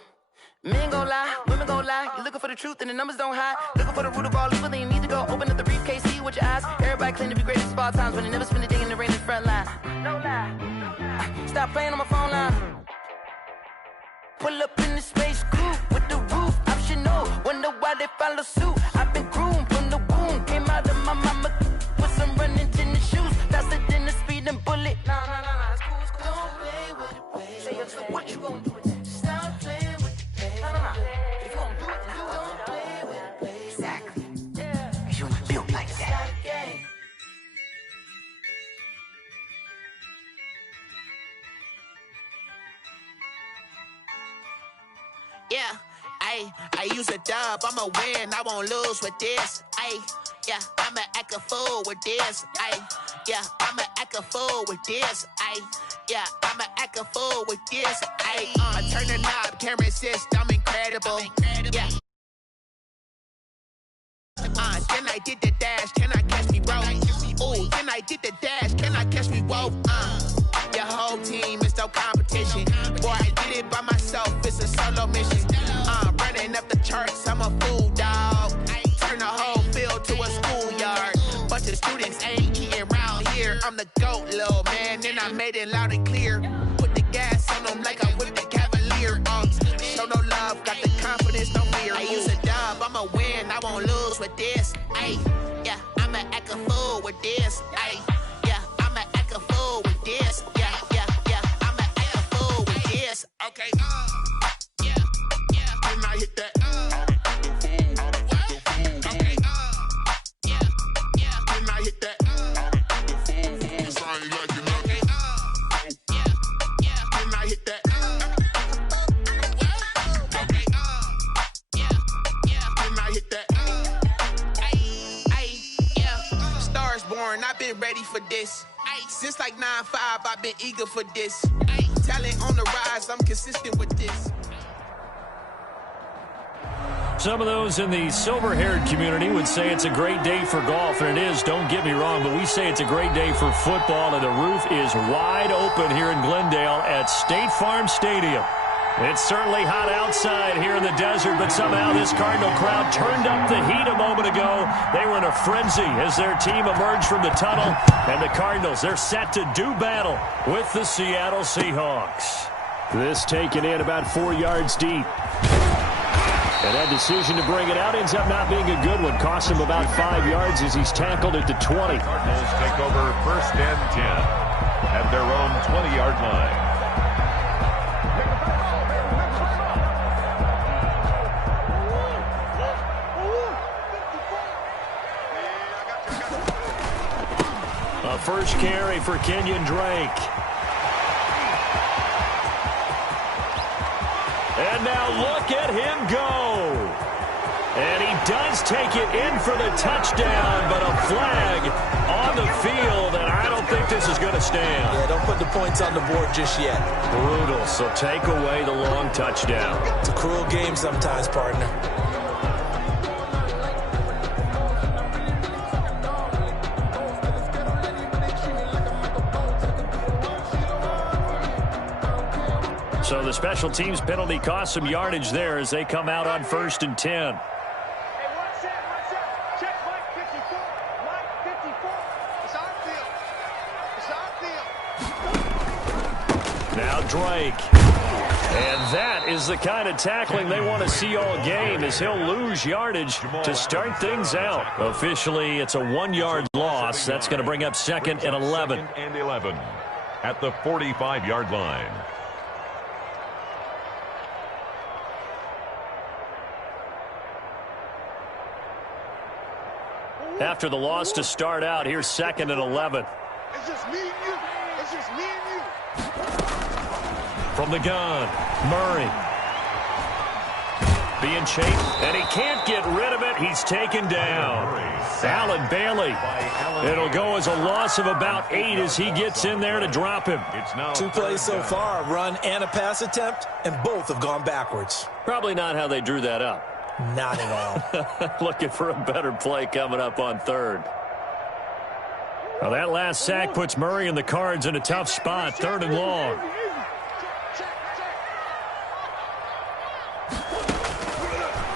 Men gon' lie, women gon' lie. You're looking for the truth and the numbers don't hide. Looking for the root of all evil, then you need to go open up the briefcase, see with your eyes. Everybody claim to be great at small times, but they never spend a day in the rain in the front line. No lie. Stop playing on my phone line. Pull up in the space coupe with the roof optional. Wonder why they follow suit. I've been groomed from the womb. Came out of my mama with some running tennis shoes. Faster than the speeding bullet. Nah, it's cool, it's cool. Don't play with it, baby. Say it, so what you gon' do? Stop playing with it. If you don't do it, then you don't play with it, baby. Exactly. Yeah. You ain't built like that. Yeah, I use a dub, I'ma win, I won't lose with this. Yeah, I'ma act a fool with this. Yeah, I'ma act a fool with this. Yeah, I'ma act a fool with this. I turn the knob, camera assist, I'm incredible. Yeah. Then I did the dash, can I catch me, bro? Ooh, then I did the dash, can I catch me, whoa? Your whole team is no competition. Boy, I did it by myself, it's a solo mission. Running up the charts, I'm a fool, dog. Turn the whole field to a schoolyard. Bunch of students ain't eating round here. I'm the GOAT, little man, and I made it loud and clear. Put the gas on them like I whipped the Cavalier. Show no love, got the confidence, no fear. I use a dub, I'ma win, I won't lose with this. Yeah, I'ma act a fool with this. Yeah, I'ma act a fool with this. Yeah, I'ma act a fool with this. Okay, yeah, when I hit that. Okay, yeah, when I hit that. Cause I ain't like it. Okay, yeah, when I hit that. Okay, yeah, when I hit that. Yeah, Stars born, I've been ready for this. Since like 9-5, I've been eager for this. Talent on the rise, I'm consistent with this. Some of those in the silver-haired community would say it's a great day for golf, and it is, don't get me wrong, but we say it's a great day for football, and the roof is wide open here in Glendale at State Farm Stadium. It's certainly hot outside here in the desert, but somehow this Cardinal crowd turned up the heat a moment ago. They were in a frenzy as their team emerged from the tunnel, and the Cardinals, they're set to do battle with the Seattle Seahawks. This taken in about 4 yards deep. And that decision to bring it out ends up not being a good one. Cost him about 5 yards as he's tackled at the 20. Cardinals take over 1st and 10 at their own 20-yard line. A first carry for Kenyon Drake. And now look at him go. And he does take it in for the touchdown, but a flag on the field, and I don't think this is going to stand. Yeah, don't put the points on the board just yet. Brutal, so take away the long touchdown. It's a cruel game sometimes, partner. So the special teams penalty cost some yardage there as they come out on 1st and 10. Now Drake. And that is the kind of tackling they want to see all game as he'll lose yardage to start things out. Officially, it's a 1-yard loss. That's going to bring up 2nd and 11. 2nd and 11 at the 45-yard line. After the loss to start out, here's 2nd and 11. It's just me and you. It's just me and you. From the gun, Murray. Being chased, and he can't get rid of it. He's taken down. Allen Bailey. It'll go as a loss of about 8 as he gets in there to drop him. 2 plays so far, a run and a pass attempt, and both have gone backwards. Probably not how they drew that up. Not at all. Looking for a better play coming up on 3rd. Well, that last sack puts Murray and the Cards in a tough spot, 3rd and long.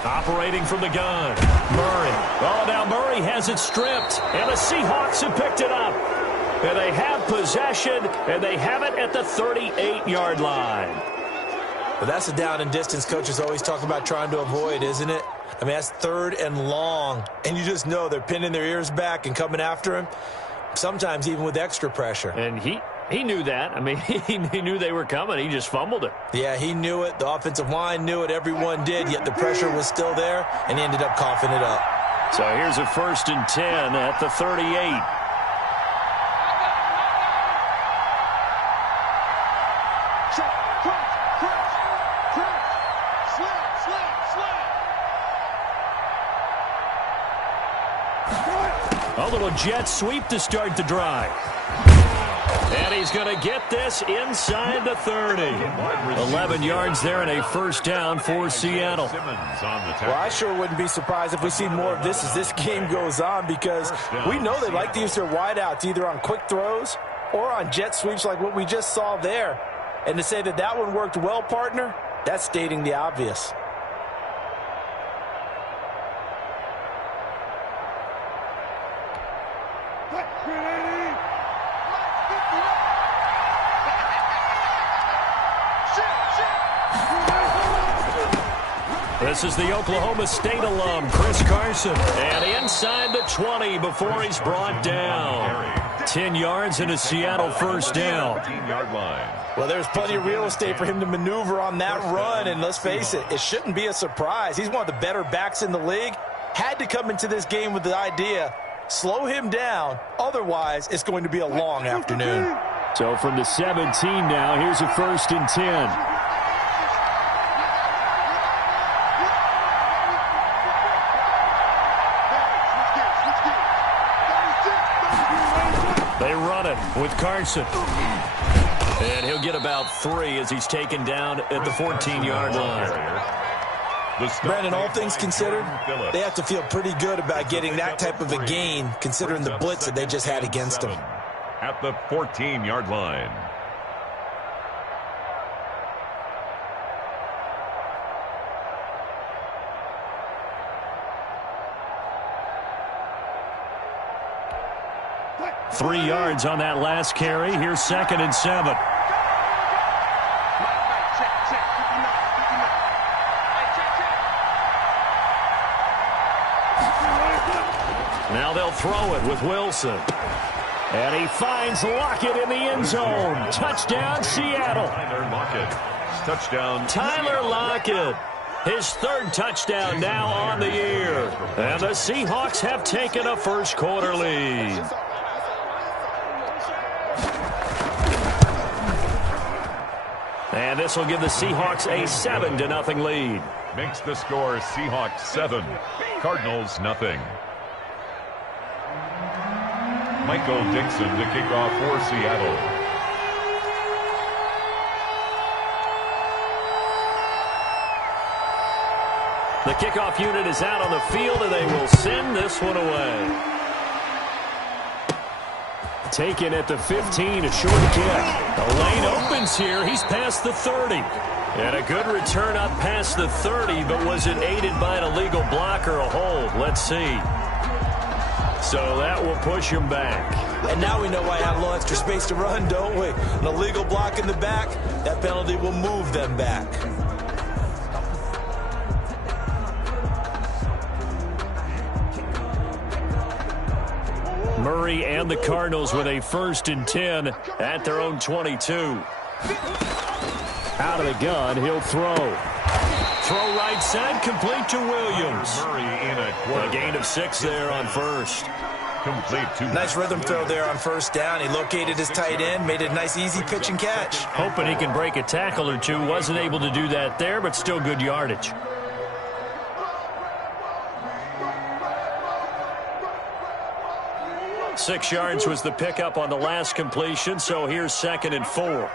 Operating from the gun, Murray. Oh, now Murray has it stripped, and the Seahawks have picked it up. And they have possession, and they have it at the 38-yard line. But that's the down and distance coaches always talk about trying to avoid, isn't it? I mean, that's 3rd and long, and you just know they're pinning their ears back and coming after him, sometimes even with extra pressure. And he knew that. I mean, he knew they were coming. He just fumbled it. Yeah, he knew it. The offensive line knew it. Everyone did, yet the pressure was still there, and he ended up coughing it up. So here's a 1st and 10 at the 38. A little jet sweep to start the drive. And he's going to get this inside the 30. 11 yards there and a 1st down for Seattle. Well, I sure wouldn't be surprised if we see more of this as this game goes on, because we know they like to use their wideouts either on quick throws or on jet sweeps like what we just saw there. And to say that that one worked well, partner, that's stating the obvious. This is the Oklahoma State alum, Chris Carson. And inside the 20 before he's brought down. 10 yards and a Seattle 1st down. 14-yard line. Well, there's plenty of real estate for him to maneuver on that run, and let's face it, it shouldn't be a surprise. He's one of the better backs in the league. Had to come into this game with the idea, slow him down, otherwise it's going to be a long afternoon. So from the 17 now, here's a 1st and 10. They run it with Carson. And he'll get about 3 as he's taken down at the 14-yard line. Brandon, all things considered, they have to feel pretty good about getting that type of a gain, considering the blitz that they just had against them. At the 14-yard line. Three yards on that last carry. Here's 2nd and 7. Now they'll throw it with Wilson. And he finds Lockett in the end zone. Touchdown, Seattle. Tyler Lockett. Touchdown. Tyler Lockett. His third touchdown now on the year. And the Seahawks have taken a first-quarter lead. And this will give the Seahawks a 7-0 lead. Makes the score Seahawks 7, Cardinals nothing. Michael Dixon to kick off for Seattle. The kickoff unit is out on the field, and they will send this one away. Taken at the 15, a short kick. The lane opens here. He's past the 30. And a good return up past the 30, but was it aided by an illegal block or a hold? Let's see. So that will push him back. And now we know why I have a little extra space to run, don't we? An illegal block in the back, that penalty will move them back. Murray and the Cardinals with a 1st and 10 at their own 22. Out of the gun, he'll throw. Throw right side, complete to Williams. Murray in a gain of 6 there on first. Complete to nice rhythm throw there on first down. He located his tight end, made a nice easy pitch and catch. Hoping he can break a tackle or two. Wasn't able to do that there, but still good yardage. Six yards was the pickup on the last completion, so here's 2nd and 4.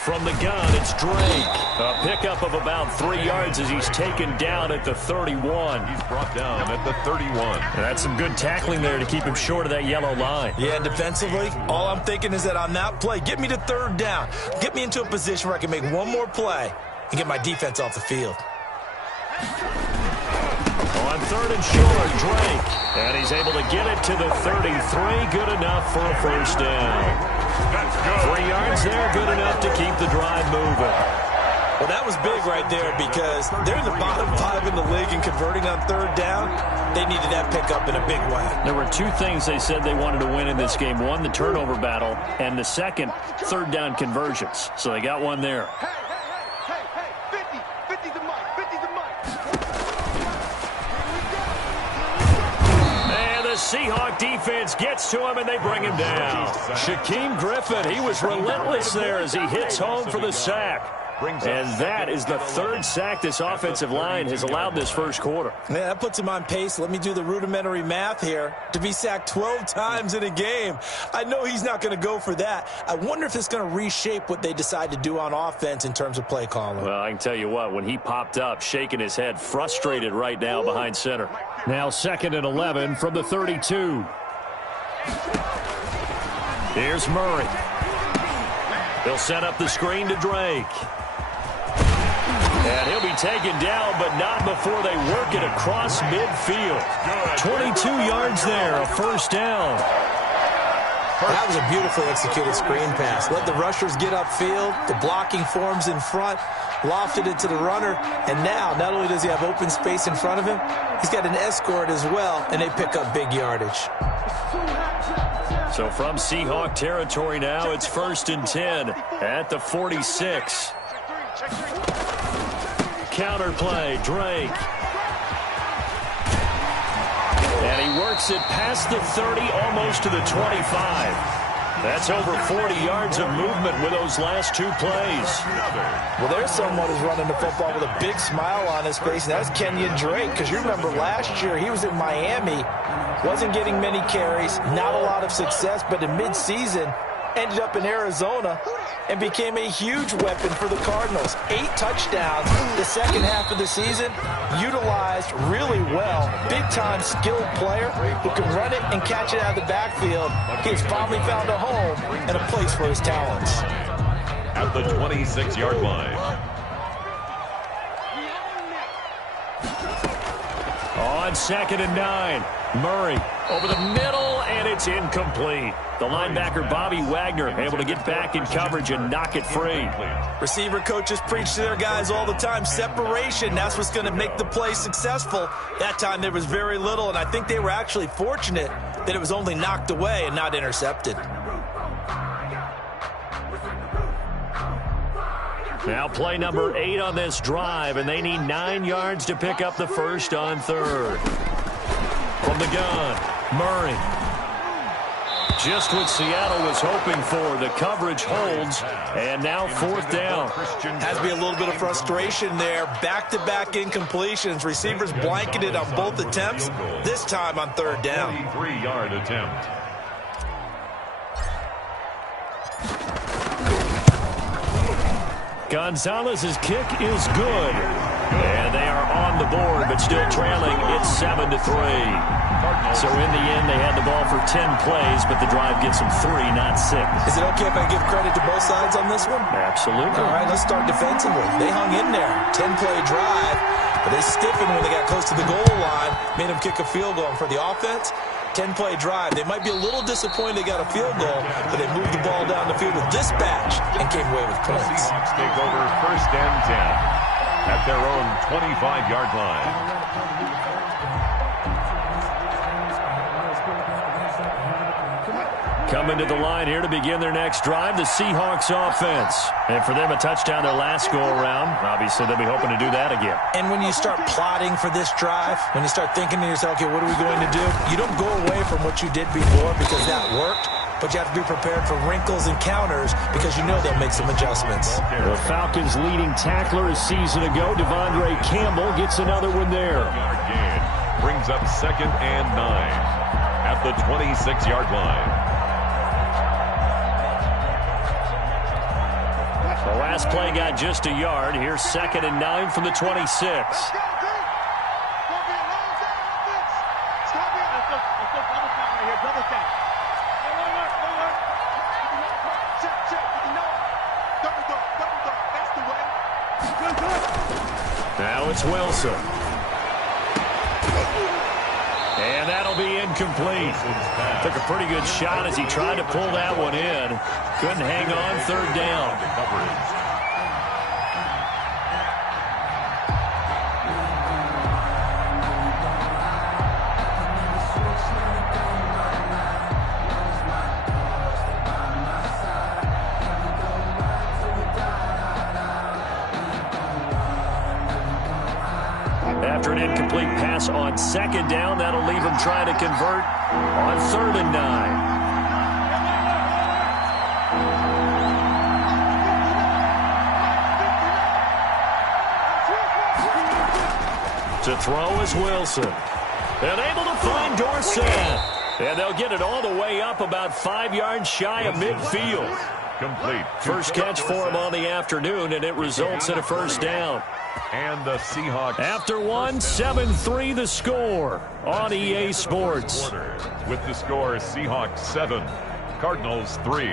From the gun, it's Drake. A pickup of about 3 yards as he's taken down at the 31. He's brought down at the 31. And that's some good tackling there to keep him short of that yellow line. Yeah, and defensively, all I'm thinking is that on that play, get me to 3rd down. Get me into a position where I can make one more play and get my defense off the field. On 3rd and short, Drake. And he's able to get it to the 33. Good enough for a first down. That's good. 3 yards there, good enough to keep the drive moving. Well, that was big right there because they're in the bottom 5 in the league and converting on 3rd down. They needed that pickup in a big way. There were 2 things they said they wanted to win in this game. One, the turnover battle, and the second, 3rd down conversions. So they got one there. The Seahawk defense gets to him, and they bring him down. Shaquem Griffin, he was relentless there as he hits home for the sack. And that is the 3rd sack this offensive line has allowed this first quarter. Yeah, that puts him on pace. Let me do the rudimentary math here. To be sacked 12 times in a game, I know he's not going to go for that. I wonder if it's going to reshape what they decide to do on offense in terms of play calling. Well, I can tell you what, when he popped up, shaking his head, frustrated right now behind center. Now 2nd and 11 from the 32. Here's Murray. He'll set up the screen to Drake. And he'll be taken down, but not before they work it across midfield. 22 yards there, a first down. That was a beautifully executed screen pass. Let the rushers get upfield. The blocking forms in front. Lofted it to the runner. And now, not only does he have open space in front of him, he's got an escort as well, and they pick up big yardage. So from Seahawk territory now, it's 1st and 10 at the 46. Counter play, Drake. And he works it past the 30, almost to the 25. That's over 40 yards of movement with those last 2 plays. Well, there's someone who's running the football with a big smile on his face, and that's Kenyon Drake, because you remember last year he was in Miami, wasn't getting many carries, not a lot of success, but in midseason ended up in Arizona and became a huge weapon for the Cardinals. 8 touchdowns the second half of the season, utilized really well. Big-time skilled player who can run it and catch it out of the backfield. He has finally found a home and a place for his talents. At the 26-yard line. On 2nd and 9, Murray Over the middle, and it's incomplete. The linebacker, Bobby Wagner, able to get back in coverage and knock it free. Receiver coaches preach to their guys all the time. Separation, that's what's going to make the play successful. That time there was very little, and I think they were actually fortunate that it was only knocked away and not intercepted. Now play number 8 on this drive, and they need 9 yards to pick up the first on third. From the gun, Murray. Just what Seattle was hoping for. The coverage holds, and now fourth down. Has to be a little bit of frustration there. Back-to-back incompletions. Receivers blanketed on both attempts, this time on third down. 3-yard attempt. Gonzalez's kick is good. And they are on the board, but still trailing. It's 7-3. So in the end, they had the ball for 10 plays, but the drive gets them 3, not 6. Is it okay if I give credit to both sides on this one? Absolutely. All right, let's start defensively. They hung in there. 10-play drive, but they stiffened when they got close to the goal line, made them kick a field goal. And for the offense, 10-play drive. They might be a little disappointed they got a field goal, but they moved the ball down the field with dispatch and came away with points. The Seahawks take over first and 10 at their own 25-yard line. Coming to the line here to begin their next drive, the Seahawks offense. And for them, a touchdown their last go-around. Obviously, they'll be hoping to do that again. And when you start plotting for this drive, when you start thinking to yourself, okay, what are we going to do? You don't go away from what you did before because that worked. But you have to be prepared for wrinkles and counters because you know they'll make some adjustments. The Falcons' leading tackler a season ago, Devondre Campbell, gets another one there. Brings up 2nd and 9 at the 26-yard line. The last play got just a yard. Here's 2nd and 9 from the 26. Now it's Wilson. And that'll be incomplete. Took a pretty good shot as he tried to pull that one in. Couldn't hang on, third down. After an incomplete pass on 2nd down, that'll leave him trying to convert on 3rd and 9. To throw is Wilson. And able to find Dorsett. And they'll get it all the way up about 5 yards shy of midfield. Complete. First catch for him on the afternoon, and it results in a first down. And the Seahawks. After one, 7-3 the score on EA Sports. With the score, Seahawks 7, Cardinals 3.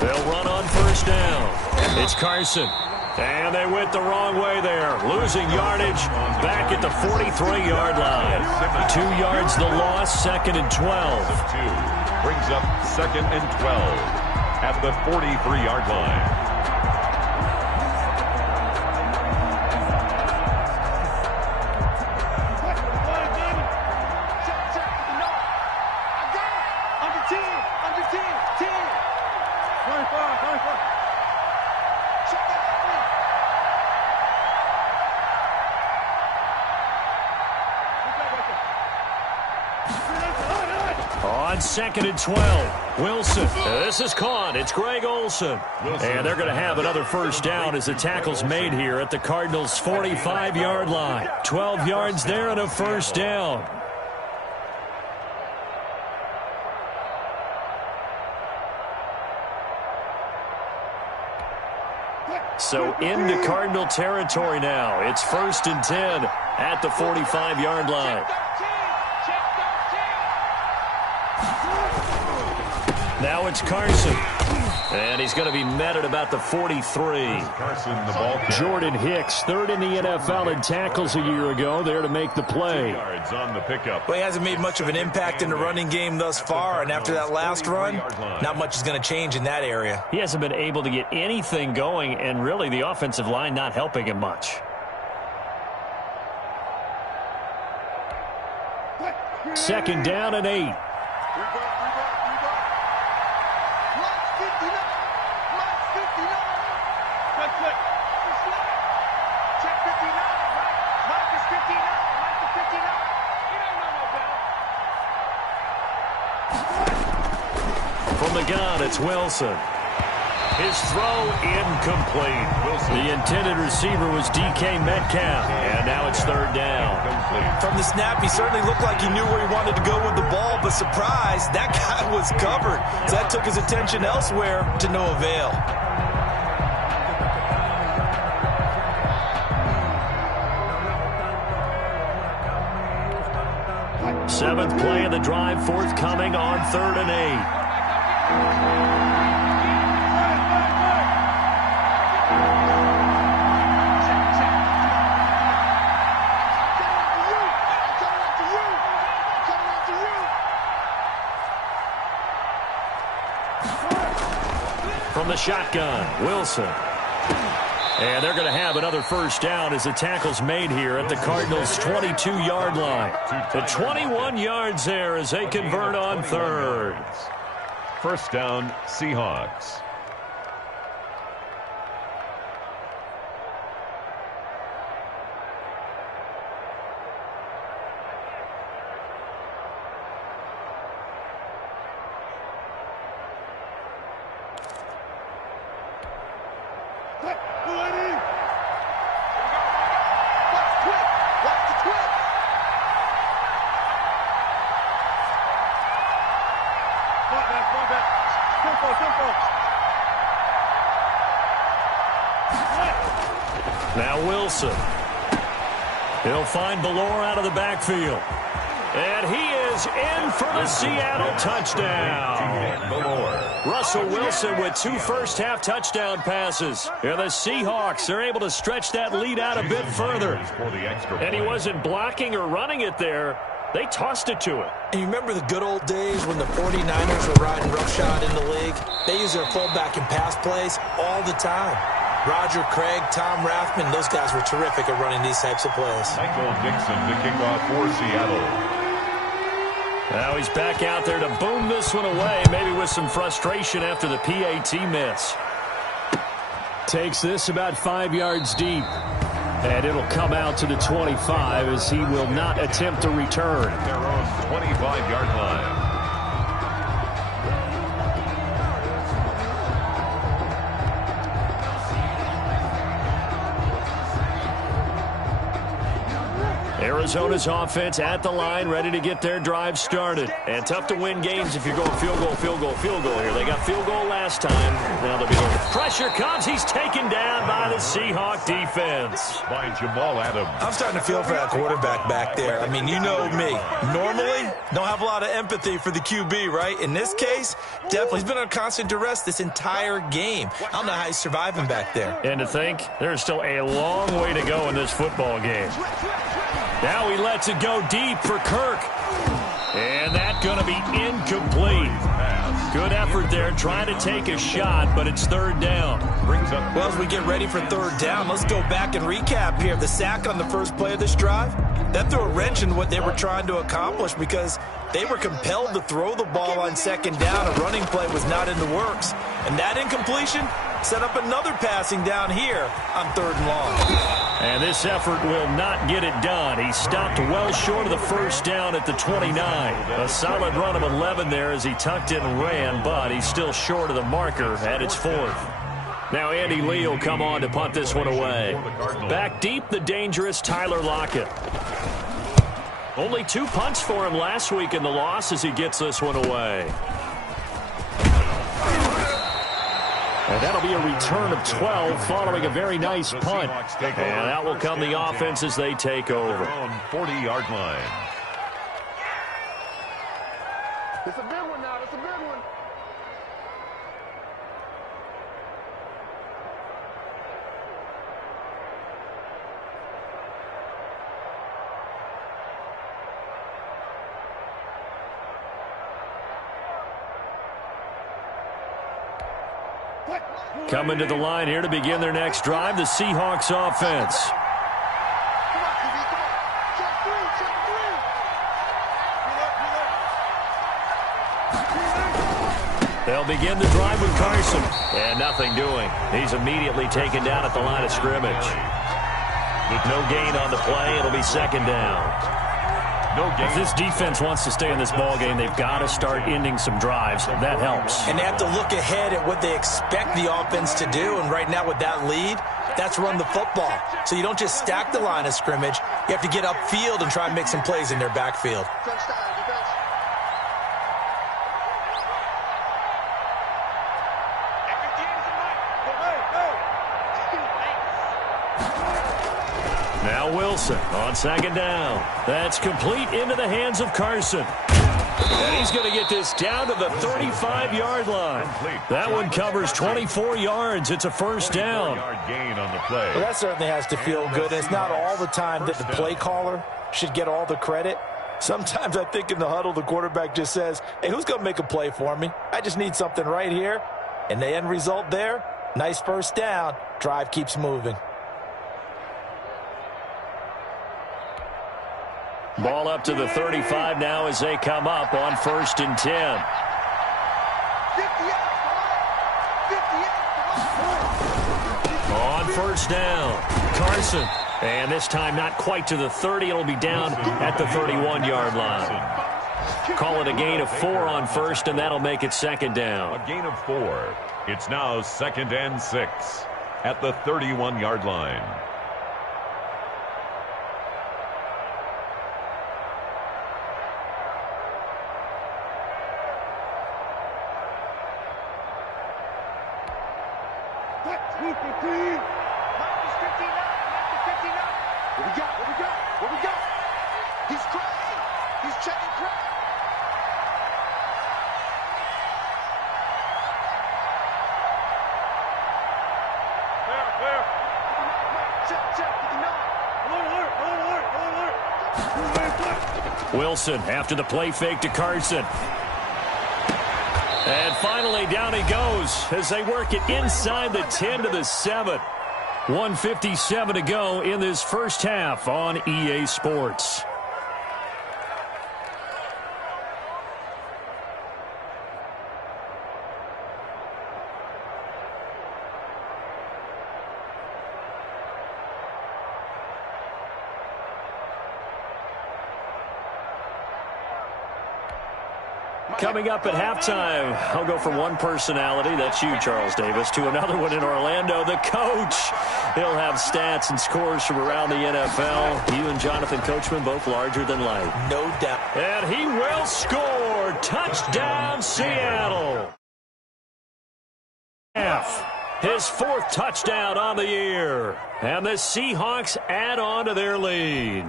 They'll run on first down. It's Carson. And they went the wrong way there. Losing yardage back at the 43-yard line. 2 yards the loss, 2nd and 12. Brings up 2nd and 12 at the 43-yard line. On 2nd and 12, Wilson. This is caught. It's Greg Olsen. And they're going to have another first down as the tackle's made here at the Cardinals' 45-yard line. 12 yards there and a first down. So into Cardinal territory now. It's 1st and 10 at the 45-yard line. Now it's Carson. And he's going to be met at about the 43. Carson, the ball carrier. Jordan Hicks, 3rd in the NFL in tackles a year ago, there to make the play. 2 yards on the pickup. Well, he hasn't made much of an impact in the running game thus far, and after that last run, not much is going to change in that area. He hasn't been able to get anything going, and really the offensive line not helping him much. Second down and 8. From the gun, it's Wilson. His throw incomplete. The intended receiver was DK Metcalf, and now it's 3rd down. From the snap, he certainly looked like he knew where he wanted to go with the ball, but surprise, that guy was covered. So that took his attention elsewhere to no avail. Seventh play of the drive forthcoming on 3rd and 8. From the shotgun, Wilson. And they're going to have another first down as the tackle's made here at the Cardinals' 22-yard line. The 21 yards there as they convert on 3rd. First down, Seahawks. Now Wilson. He'll find Ballore out of the backfield. And he is in for the Seattle touchdown. Russell Wilson with 2 first-half touchdown passes. And the Seahawks are able to stretch that lead out a bit further. And he wasn't blocking or running it there. They tossed it to him. And you remember the good old days when the 49ers were riding roughshod in the league? They use their fullback in pass plays all the time. Roger Craig, Tom Rathman, those guys were terrific at running these types of plays. Michael Dixon to kick off for Seattle. Now he's back out there to boom this one away, maybe with some frustration after the PAT miss. Takes this about 5 yards deep. And it'll come out to the 25 as he will not attempt to return. Their own 25-yard line. Arizona's offense at the line, ready to get their drive started. And tough to win games if you're going field goal, field goal, field goal here. They got field goal last time. Now they'll be going. Pressure comes. He's taken down by the Seahawk defense. By Jamal Adams. I'm starting to feel for that quarterback back there. I mean, you know me. Normally, don't have a lot of empathy for the QB, right? In this case, definitely. He's been on constant duress this entire game. I don't know how he's surviving back there. And to think, there's still a long way to go in this football game. Now he lets it go deep for Kirk. And that's going to be incomplete. Good effort there, trying to take a shot, but it's 3rd down. Well, as we get ready for 3rd down, let's go back and recap here. The sack on the first play of this drive, that threw a wrench in what they were trying to accomplish because they were compelled to throw the ball on 2nd down. A running play was not in the works. And that incompletion set up another passing down here on 3rd and long. And this effort will not get it done. He stopped well short of the first down at the 29. A solid run of 11 there as he tucked in and ran, but he's still short of the marker at its 4th. Now Andy Lee will come on to punt this one away. Back deep, the dangerous Tyler Lockett. Only 2 punts for him last week in the loss as he gets this one away. And that'll be a return of 12 following a very nice punt. And that will come the offense as they take over. 40-yard line. It's a big one now. It's a big one. Coming to the line here to begin their next drive, the Seahawks offense. They'll begin the drive with Carson. And nothing doing. He's immediately taken down at the line of scrimmage. With no gain on the play, it'll be second down. If this defense wants to stay in this ballgame, they've got to start ending some drives. That helps. And they have to look ahead at what they expect the offense to do. And right now with that lead, that's run the football. So you don't just stack the line of scrimmage. You have to get upfield and try and make some plays in their backfield. Now Wilson on second down. That's complete into the hands of Carson. And he's going to get this down to the 35-yard line. That one covers 24 yards. It's a first down. Well, that certainly has to feel good. It's not all the time that the play caller should get all the credit. Sometimes I think in the huddle, the quarterback just says, hey, who's going to make a play for me? I just need something right here. And the end result there, nice first down. Drive keeps moving. Ball up to the 35 now as they come up on 1st and 10. On first down, Carson. And this time not quite to the 30. It'll be down at the 31-yard line. Call it a gain of 4 on first, and that'll make it second down. A gain of 4. It's now 2nd and 6 at the 31-yard line. Wilson after the play fake to Carson. And finally down he goes as they work it inside the 10 to the 7. 1:57 to go in this first half on EA Sports. Coming up at halftime, I'll go from one personality, that's you, Charles Davis, to another one in Orlando, the coach. He'll have stats and scores from around the NFL. You and Jonathan Coachman both larger than life. No doubt. And he will score. Touchdown, Seattle. His 4th touchdown on the year. And the Seahawks add on to their lead.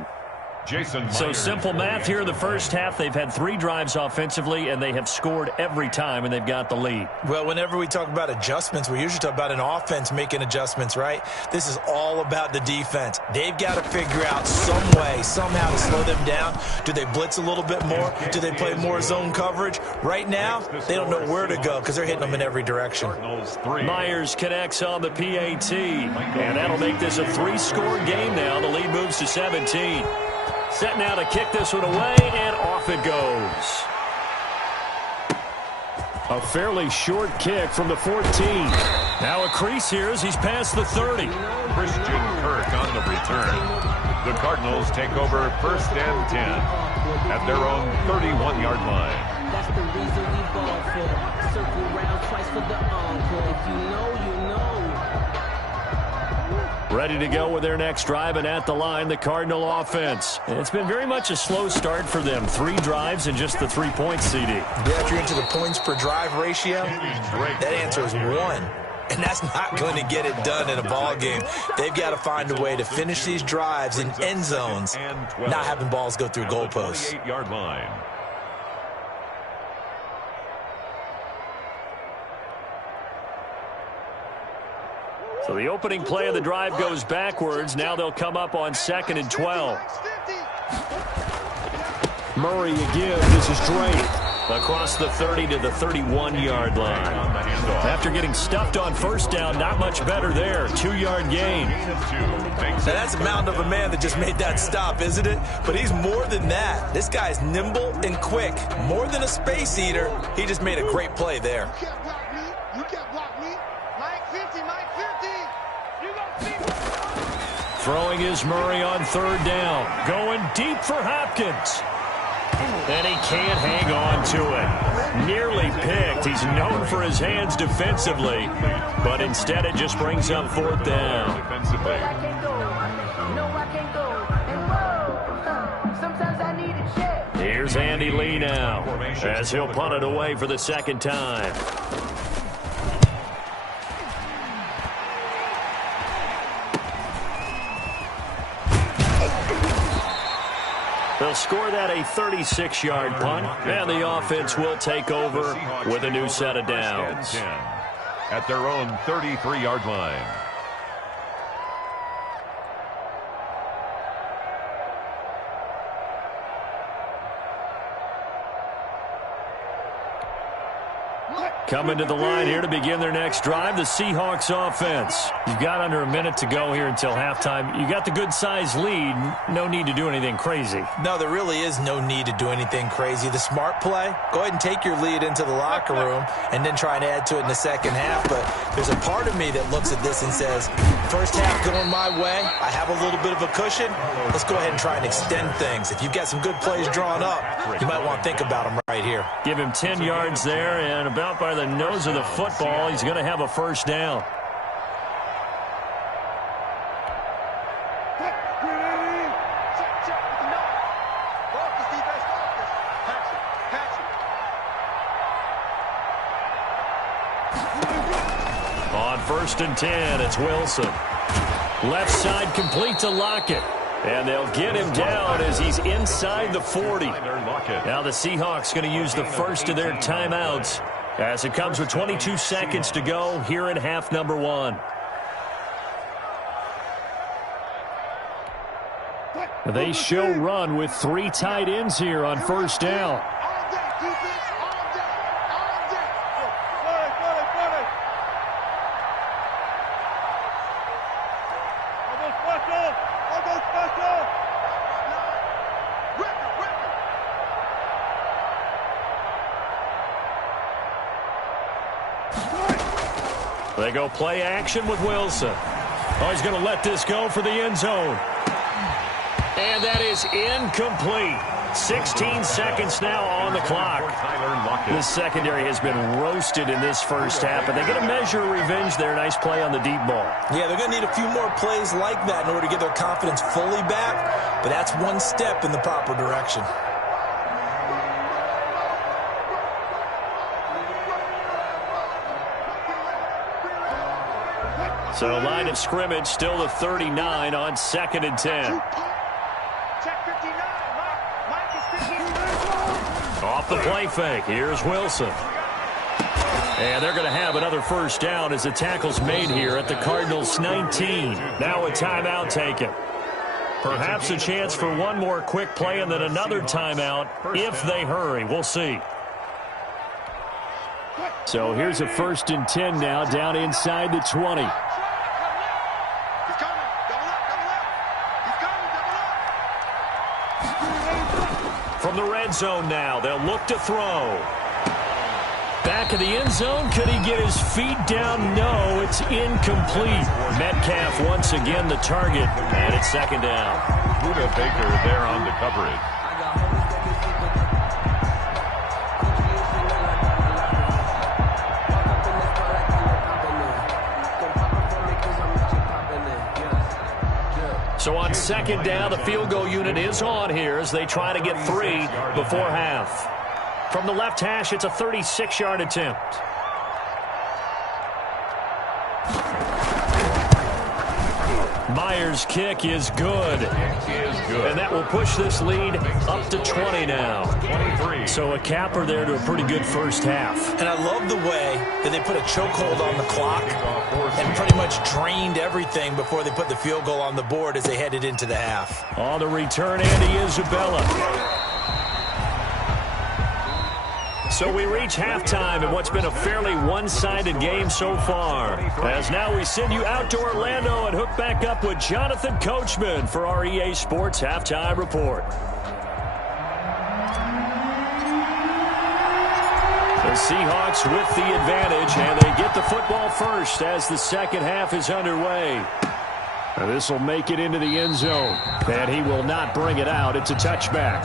So simple math here in the first half. They've had 3 drives offensively, and they have scored every time, and they've got the lead. Well, whenever we talk about adjustments, we usually talk about an offense making adjustments, right? This is all about the defense. They've got to figure out some way, somehow to slow them down. Do they blitz a little bit more? Do they play more zone coverage? Right now, they don't know where to go because they're hitting them in every direction. Myers connects on the PAT, and that'll make this a 3-score game now. The lead moves to 17. Set now to kick this one away, and off it goes. A fairly short kick from the 14. Now a crease here as he's past the 30. Christian Kirk on the return. The Cardinals take over 1st and 10 at their own 31-yard line. That's the reason we ball for. Circle round twice for the encore. If you know, you know. Ready to go with their next drive, and at the line, the Cardinal offense. And it's been very much a slow start for them. 3 drives and just the 3 points, CD. Yeah, if you're into the points per drive ratio, that answer is 1. and that's not going to get it done in a ball game. They've got to find a way to finish these drives in end zones, not having balls go through goalposts. 28-yard line. So the opening play of the drive goes backwards. Now they'll come up on 2nd and 12. Murray again. This is Drake. Across the 30 to the 31-yard line. After getting stuffed on first down, not much better there. 2-yard gain. Now that's a mountain of a man that just made that stop, isn't it? But he's more than that. This guy's nimble and quick. More than a space eater. He just made a great play there. You can't block me. Mike 50, Mike 50. You got 50. Throwing is Murray on 3rd down. Going deep for Hopkins. And he can't hang on to it. Nearly picked. He's known for his hands defensively, but instead it just brings up 4th down. Here's Andy Lee now, as he'll punt it away for the 2nd time. They'll score that a 36-yard punt, and the offense will take over with a new set of downs. At their own 33-yard line. Coming to the line here to begin their next drive, the Seahawks offense. You've got under a minute to go here until halftime. You got the good-sized lead. No need to do anything crazy. No, there really is no need to do anything crazy. The smart play, go ahead and take your lead into the locker room and then try and add to it in the second half. But there's a part of me that looks at this and says, first half going my way, I have a little bit of a cushion. Let's go ahead and try and extend things. If you've got some good plays drawn up, you might want to think about them right here. Give him 10 yards there, and about by the nose of the football, he's going to have a first down. On 1st and 10, it's Wilson. Left side complete to Lockett. And they'll get him down as he's inside the 40. Now the Seahawks going to use the first of their timeouts as it comes with 22 seconds to go here in half number 1. They show run with 3 tight ends here on 1st down. They go play action with Wilson. Oh, he's going to let this go for the end zone. And that is incomplete. 16 seconds now on the clock. The secondary has been roasted in this first half, but they get a measure of revenge there. Nice play on the deep ball. Yeah, they're going to need a few more plays like that in order to get their confidence fully back, but that's one step in the proper direction. So line of scrimmage still the 39 on 2nd and 10. Off the play fake. Here's Wilson. And they're going to have another first down as the tackle's made here at the Cardinals' 19. Now a timeout taken. Perhaps a chance for one more quick play and then another timeout if they hurry. We'll see. So here's a 1st and 10 now down inside the 20. From the red zone now, they'll look to throw. Back of the end zone, could he get his feet down? No, it's incomplete. Metcalf once again the target, and it's 2nd down. Buda Baker there on the coverage. So on 2nd down, the field goal unit is on here as they try to get 3 before half. From the left hash, it's a 36-yard attempt. Myers' kick is good. And that will push this lead up to 20 now. 23. So a capper there to a pretty good first half. And I love the way that they put a chokehold on the clock and pretty much drained everything before they put the field goal on the board as they headed into the half. On the return, Andy Isabella. So we reach halftime in what's been a fairly one-sided game so far. As now we send you out to Orlando and hook back up with Jonathan Coachman for our EA Sports Halftime Report. The Seahawks with the advantage, and they get the football first as the second half is underway. And this will make it into the end zone. And he will not bring it out. It's a touchback.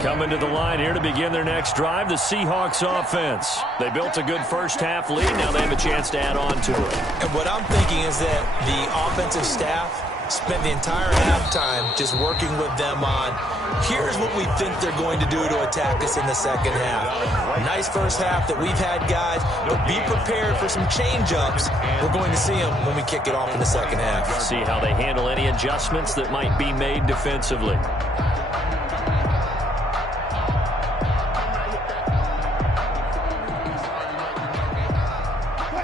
Coming to the line here to begin their next drive, the Seahawks offense. They built a good first half lead. Now they have a chance to add on to it. And what I'm thinking is that the offensive staff spent the entire halftime just working with them on, here's what we think they're going to do to attack us in the second half. A nice first half that we've had, guys, but be prepared for some change-ups. We're going to see them when we kick it off in the second half. See how they handle any adjustments that might be made defensively.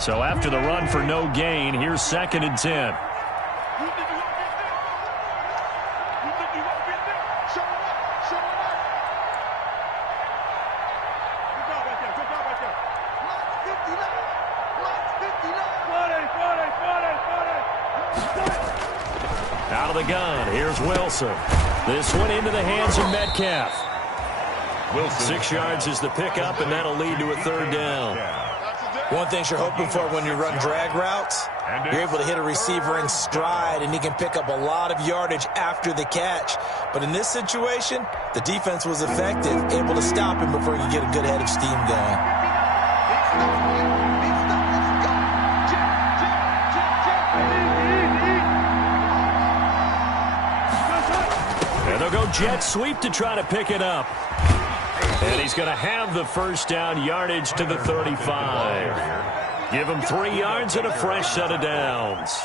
So after the run for no gain, here's 2nd and 10. Out of the gun, here's Wilson. This one into the hands of Metcalf. Wilson. 6 yards is the pickup, and that'll lead to a 3rd down. One thing you're hoping for when you run drag routes, you're able to hit a receiver in stride, and he can pick up a lot of yardage after the catch. But in this situation, the defense was effective, able to stop him before he could get a good head of steam going. And they'll go jet sweep to try to pick it up. And he's going to have the first down, yardage to the 35. Give him 3 yards and a fresh set of downs.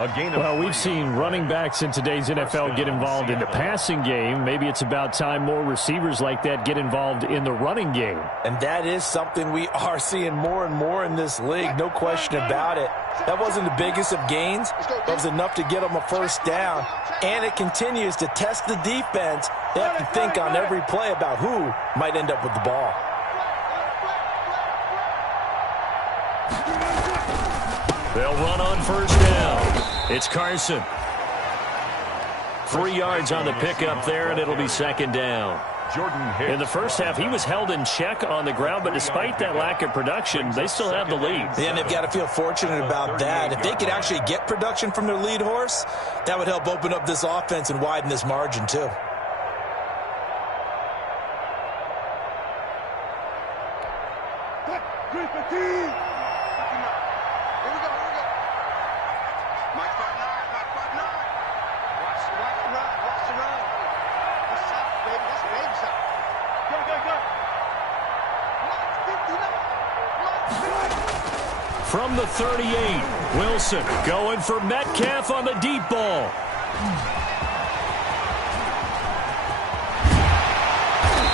Well, we've seen running backs in today's NFL get involved in the passing game. Maybe it's about time more receivers like that get involved in the running game. And that is something we are seeing more and more in this league, no question about it. That wasn't the biggest of gains, but it was enough to get them a first down. And it continues to test the defense. They have to think on every play about who might end up with the ball. They'll run on first down. It's Carson. 3 yards on the pickup there, and it'll be 2nd down. In the first half, he was held in check on the ground, but despite that lack of production, they still have the lead. And they've got to feel fortunate about that. If they could actually get production from their lead horse, that would help open up this offense and widen this margin too. From the 38, Wilson going for Metcalf on the deep ball.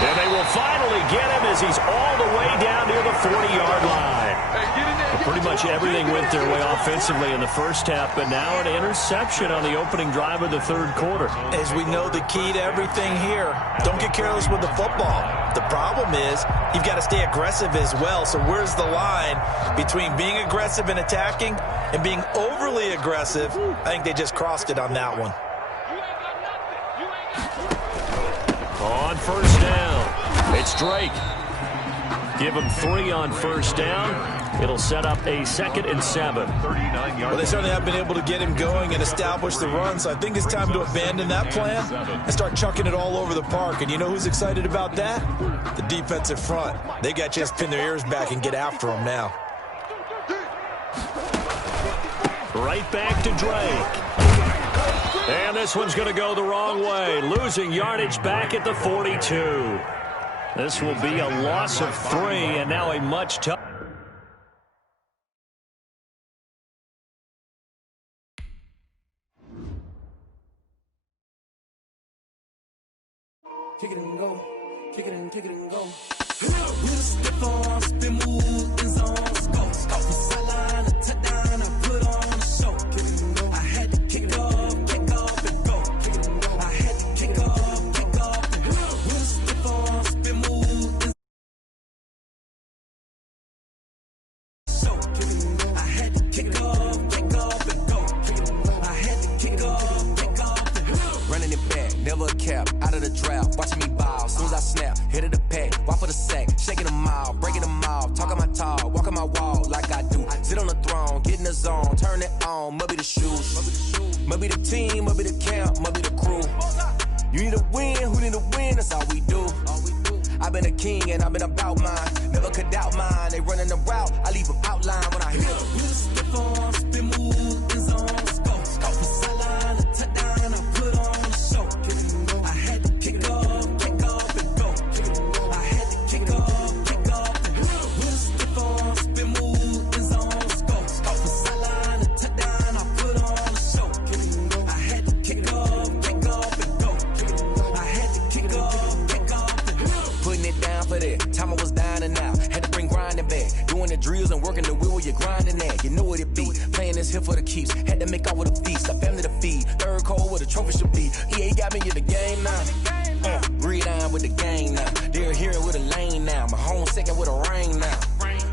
And they will finally get him as he's all the way down near the 40-yard line. Pretty much everything went their way offensively in the first half, but now an interception on the opening drive of the 3rd quarter. As we know, the key to everything here, don't get careless with the football. The problem is you've got to stay aggressive as well. So where's the line between being aggressive and attacking and being overly aggressive? I think they just crossed it on that one. On first down, it's Drake. Give him 3 on first down. It'll set up a 2nd and 7. Well, they certainly have been able to get him going and establish the run, so I think it's time to abandon that plan and start chucking it all over the park. And you know who's excited about that? The defensive front. They got a chance to pin their ears back and get after him now. Right back to Drake. And this one's going to go the wrong way. Losing yardage back at the 42. This will be a loss of 3, and now a much tougher. Kick it and go. Kick it and go. We'll step on, spin, move, in zone, go. Scout the sideline, a touchdown, I put on a show. Kick it and go. I had to kick off and go. Kick it and go. I had to kick off and go. We'll step on, spin, move, in show. Kick it and go. I had to kick off and go. Kick it and go. I had to kick off and go. Running it back, never a cap, out of the drought, watching me ball. Soon as I snap, hit of the pack, walk for the sack, shaking them out, breaking them off, talking my talk, walking my wall like I do. Sit on the throne, get in the zone, turn it on, must be the shoes, must be the team, must be the camp, must be the crew. You need a win, who need a win, that's all we do. I've been a king and I've been about mine, never could doubt mine. They running the route, I leave them outline when I hit them. We'll step on, spin, move, in zone, go. Scout the sideline, a touchdown, I put on a show. I had to kick off and go. I had to kick off and go. We'll step on, spin, move, in zone, go. Scout the sideline, a touchdown, I put on a show. I had to kick off and go. I had to kick off and go. Putting it down for that, time I was down and out, had to bring grinding back, doing the drills and working the wheel where you're grinding at, you know what it be, playing this here for the keeps, had to make out with a feast, a family to feed, third cold where the trophy should be, EA got me in the game now, breathe on with the game now, they're hearing with a lane now, my home second with a ring now,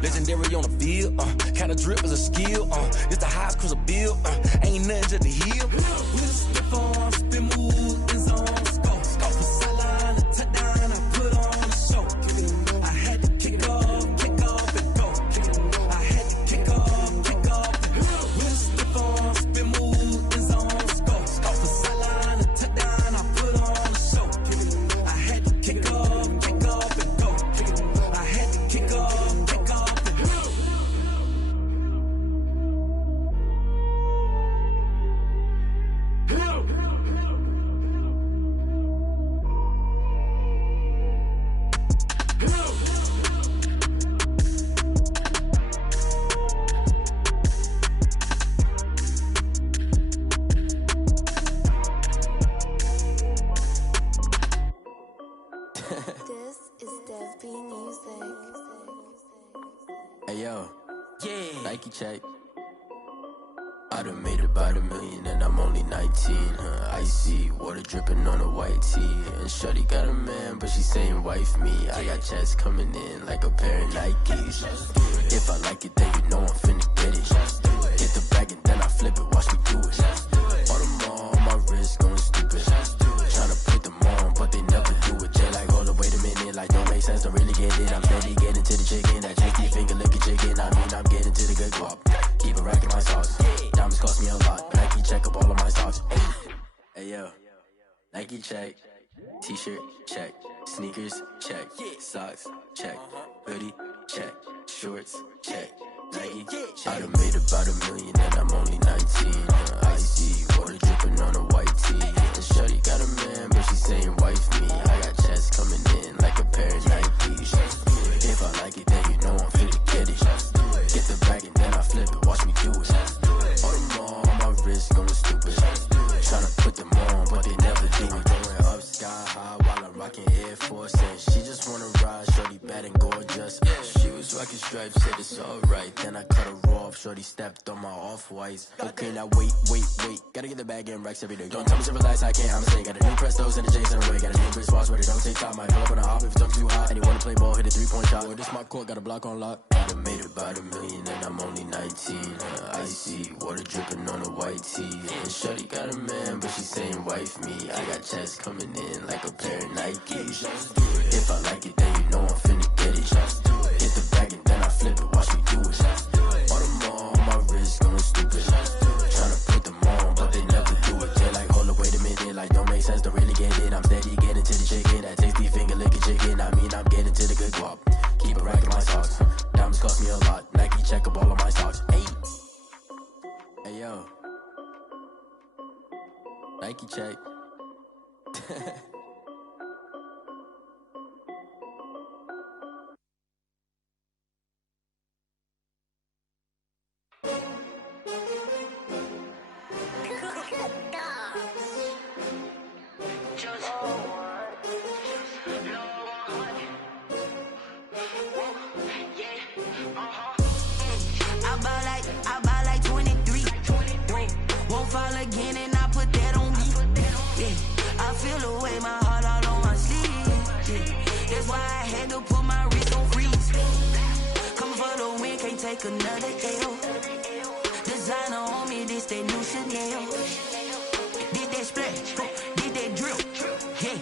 legendary on the field, kinda drip is a skill, it's the highest cruiser bill, ain't nothing to the heel. We'll step on, spin, move, in zone, go. Scout the sideline, a touchdown, I put on a show. I had to kick off and go. I had to kick off and go. We'll step on, spin, move, in zone, go. Scout the sideline, a touchdown, I put on a show. I had to kick off and go. I had to kick off and go. This is Dev B Music. Hey yo, yeah, Nike check. I done made about $1 million and I'm only 19. Icy water dripping on a white tee. And shorty got a man, but she saying wife me. I got checks coming in like a pair of Nikes. If I like it, then you know I'm finna get it. Get the bag and then I flip it, watch me do it. All on my wrist going stupid. Tryna put them on, but they never do it. Jay like, hold up, wait a minute, like don't make sense, don't really get it. I'm steady getting to the chicken, that tricky finger licking chicken. I mean, I'm getting to the good guap. Keep it racking my sauce. Diamonds cost me a lot. Nike check up all of my stocks. Hey yo, Nike check. T-shirt check. Sneakers check. Socks check. Hoodie check. Shorts check. Nike check. I done made about $1 million and I'm only 19. Icy water dripping on a white tee. And shorty got a man, but she saying wife me. I got checks coming in like a pair of Nikes. If I like it, then you know I'm finna get it. Get the bag and then I flip it, watch me do it. All them on my wrist going stupid. Tryna put them on, but they never do it. Going up sky high while I'm rocking Air Force. And she just wanna ride, shorty bad and gorgeous. She was rocking stripes, said it's alright. Then I cut her off, shorty stepped on my off-whites. Okay, now wait. Gotta get the bag and racks every day. Don't tell me to relax, I can't, I'ma say. Got a new Prestos and the J's in the way. Got a new Chris Boss, but it don't take time. Might pull up on a hop if it's up too hot. And you wanna play ball, hit a 3-point shot. Or this my court, got a block on lock. I done made about $1 million and I'm only 19. Icy water dripping on a white tee. And shorty got a man, but she saying wife me. I got checks coming in like a pair of Nikes. If I like it, then you know I'm finna get it. Get the bag and then I flip it, watch me do it. All them on my wrist going stupid. Tryna put them on, but they never do it. They're like, hold up, wait a minute, like don't make sense, don't really get it. I'm steady getting to the chicken, that tasty finger licking chicken. I mean, I'm getting to the good guap. Keep it racking my socks. Diamonds cost me a lot. Nike check up all of my stocks. Hey Hey, yo. Nike check. I buy like 23. Won't fall again and I put that on me. Yeah, I feel away, my heart all on my sleeve. Yeah, that's why I had to put my wrist on freeze. Coming for the win, can't take another L. Designer on me, this that new Chanel. Did that splash, did that drill. Yeah,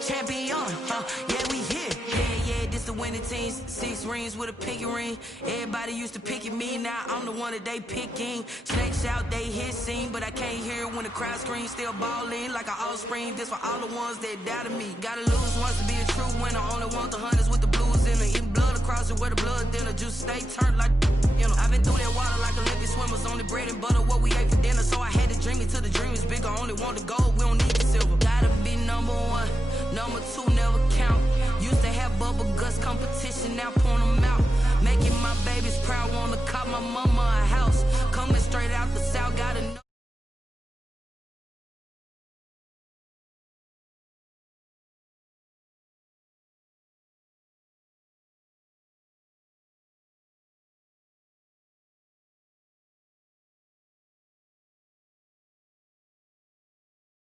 champion, yeah, we here. Yeah, this the winning team. 6 rings with a pinky ring. Everybody used to pick at me, now I'm the one that they picking. Snakes out, they hit scene, but I can't hear it when the crowd screams. Still ballin' like an offspring. This for all the ones that doubted me. Gotta lose once to be a true winner. Only want the hunters with the blues in it. Eating blood across it where the blood dinner. Juice stay turned like, you know. I've been through that water like Olympic swimmers. Only bread and butter, what we ate for dinner. So I had to dream it till the dream is bigger. Only want the gold, we don't need the silver. Gotta be number 1, number 2 never count. Used to have bubble guts competition, now point them out. Making my babies proud, wanna cop my mama a house. Coming straight out the south, got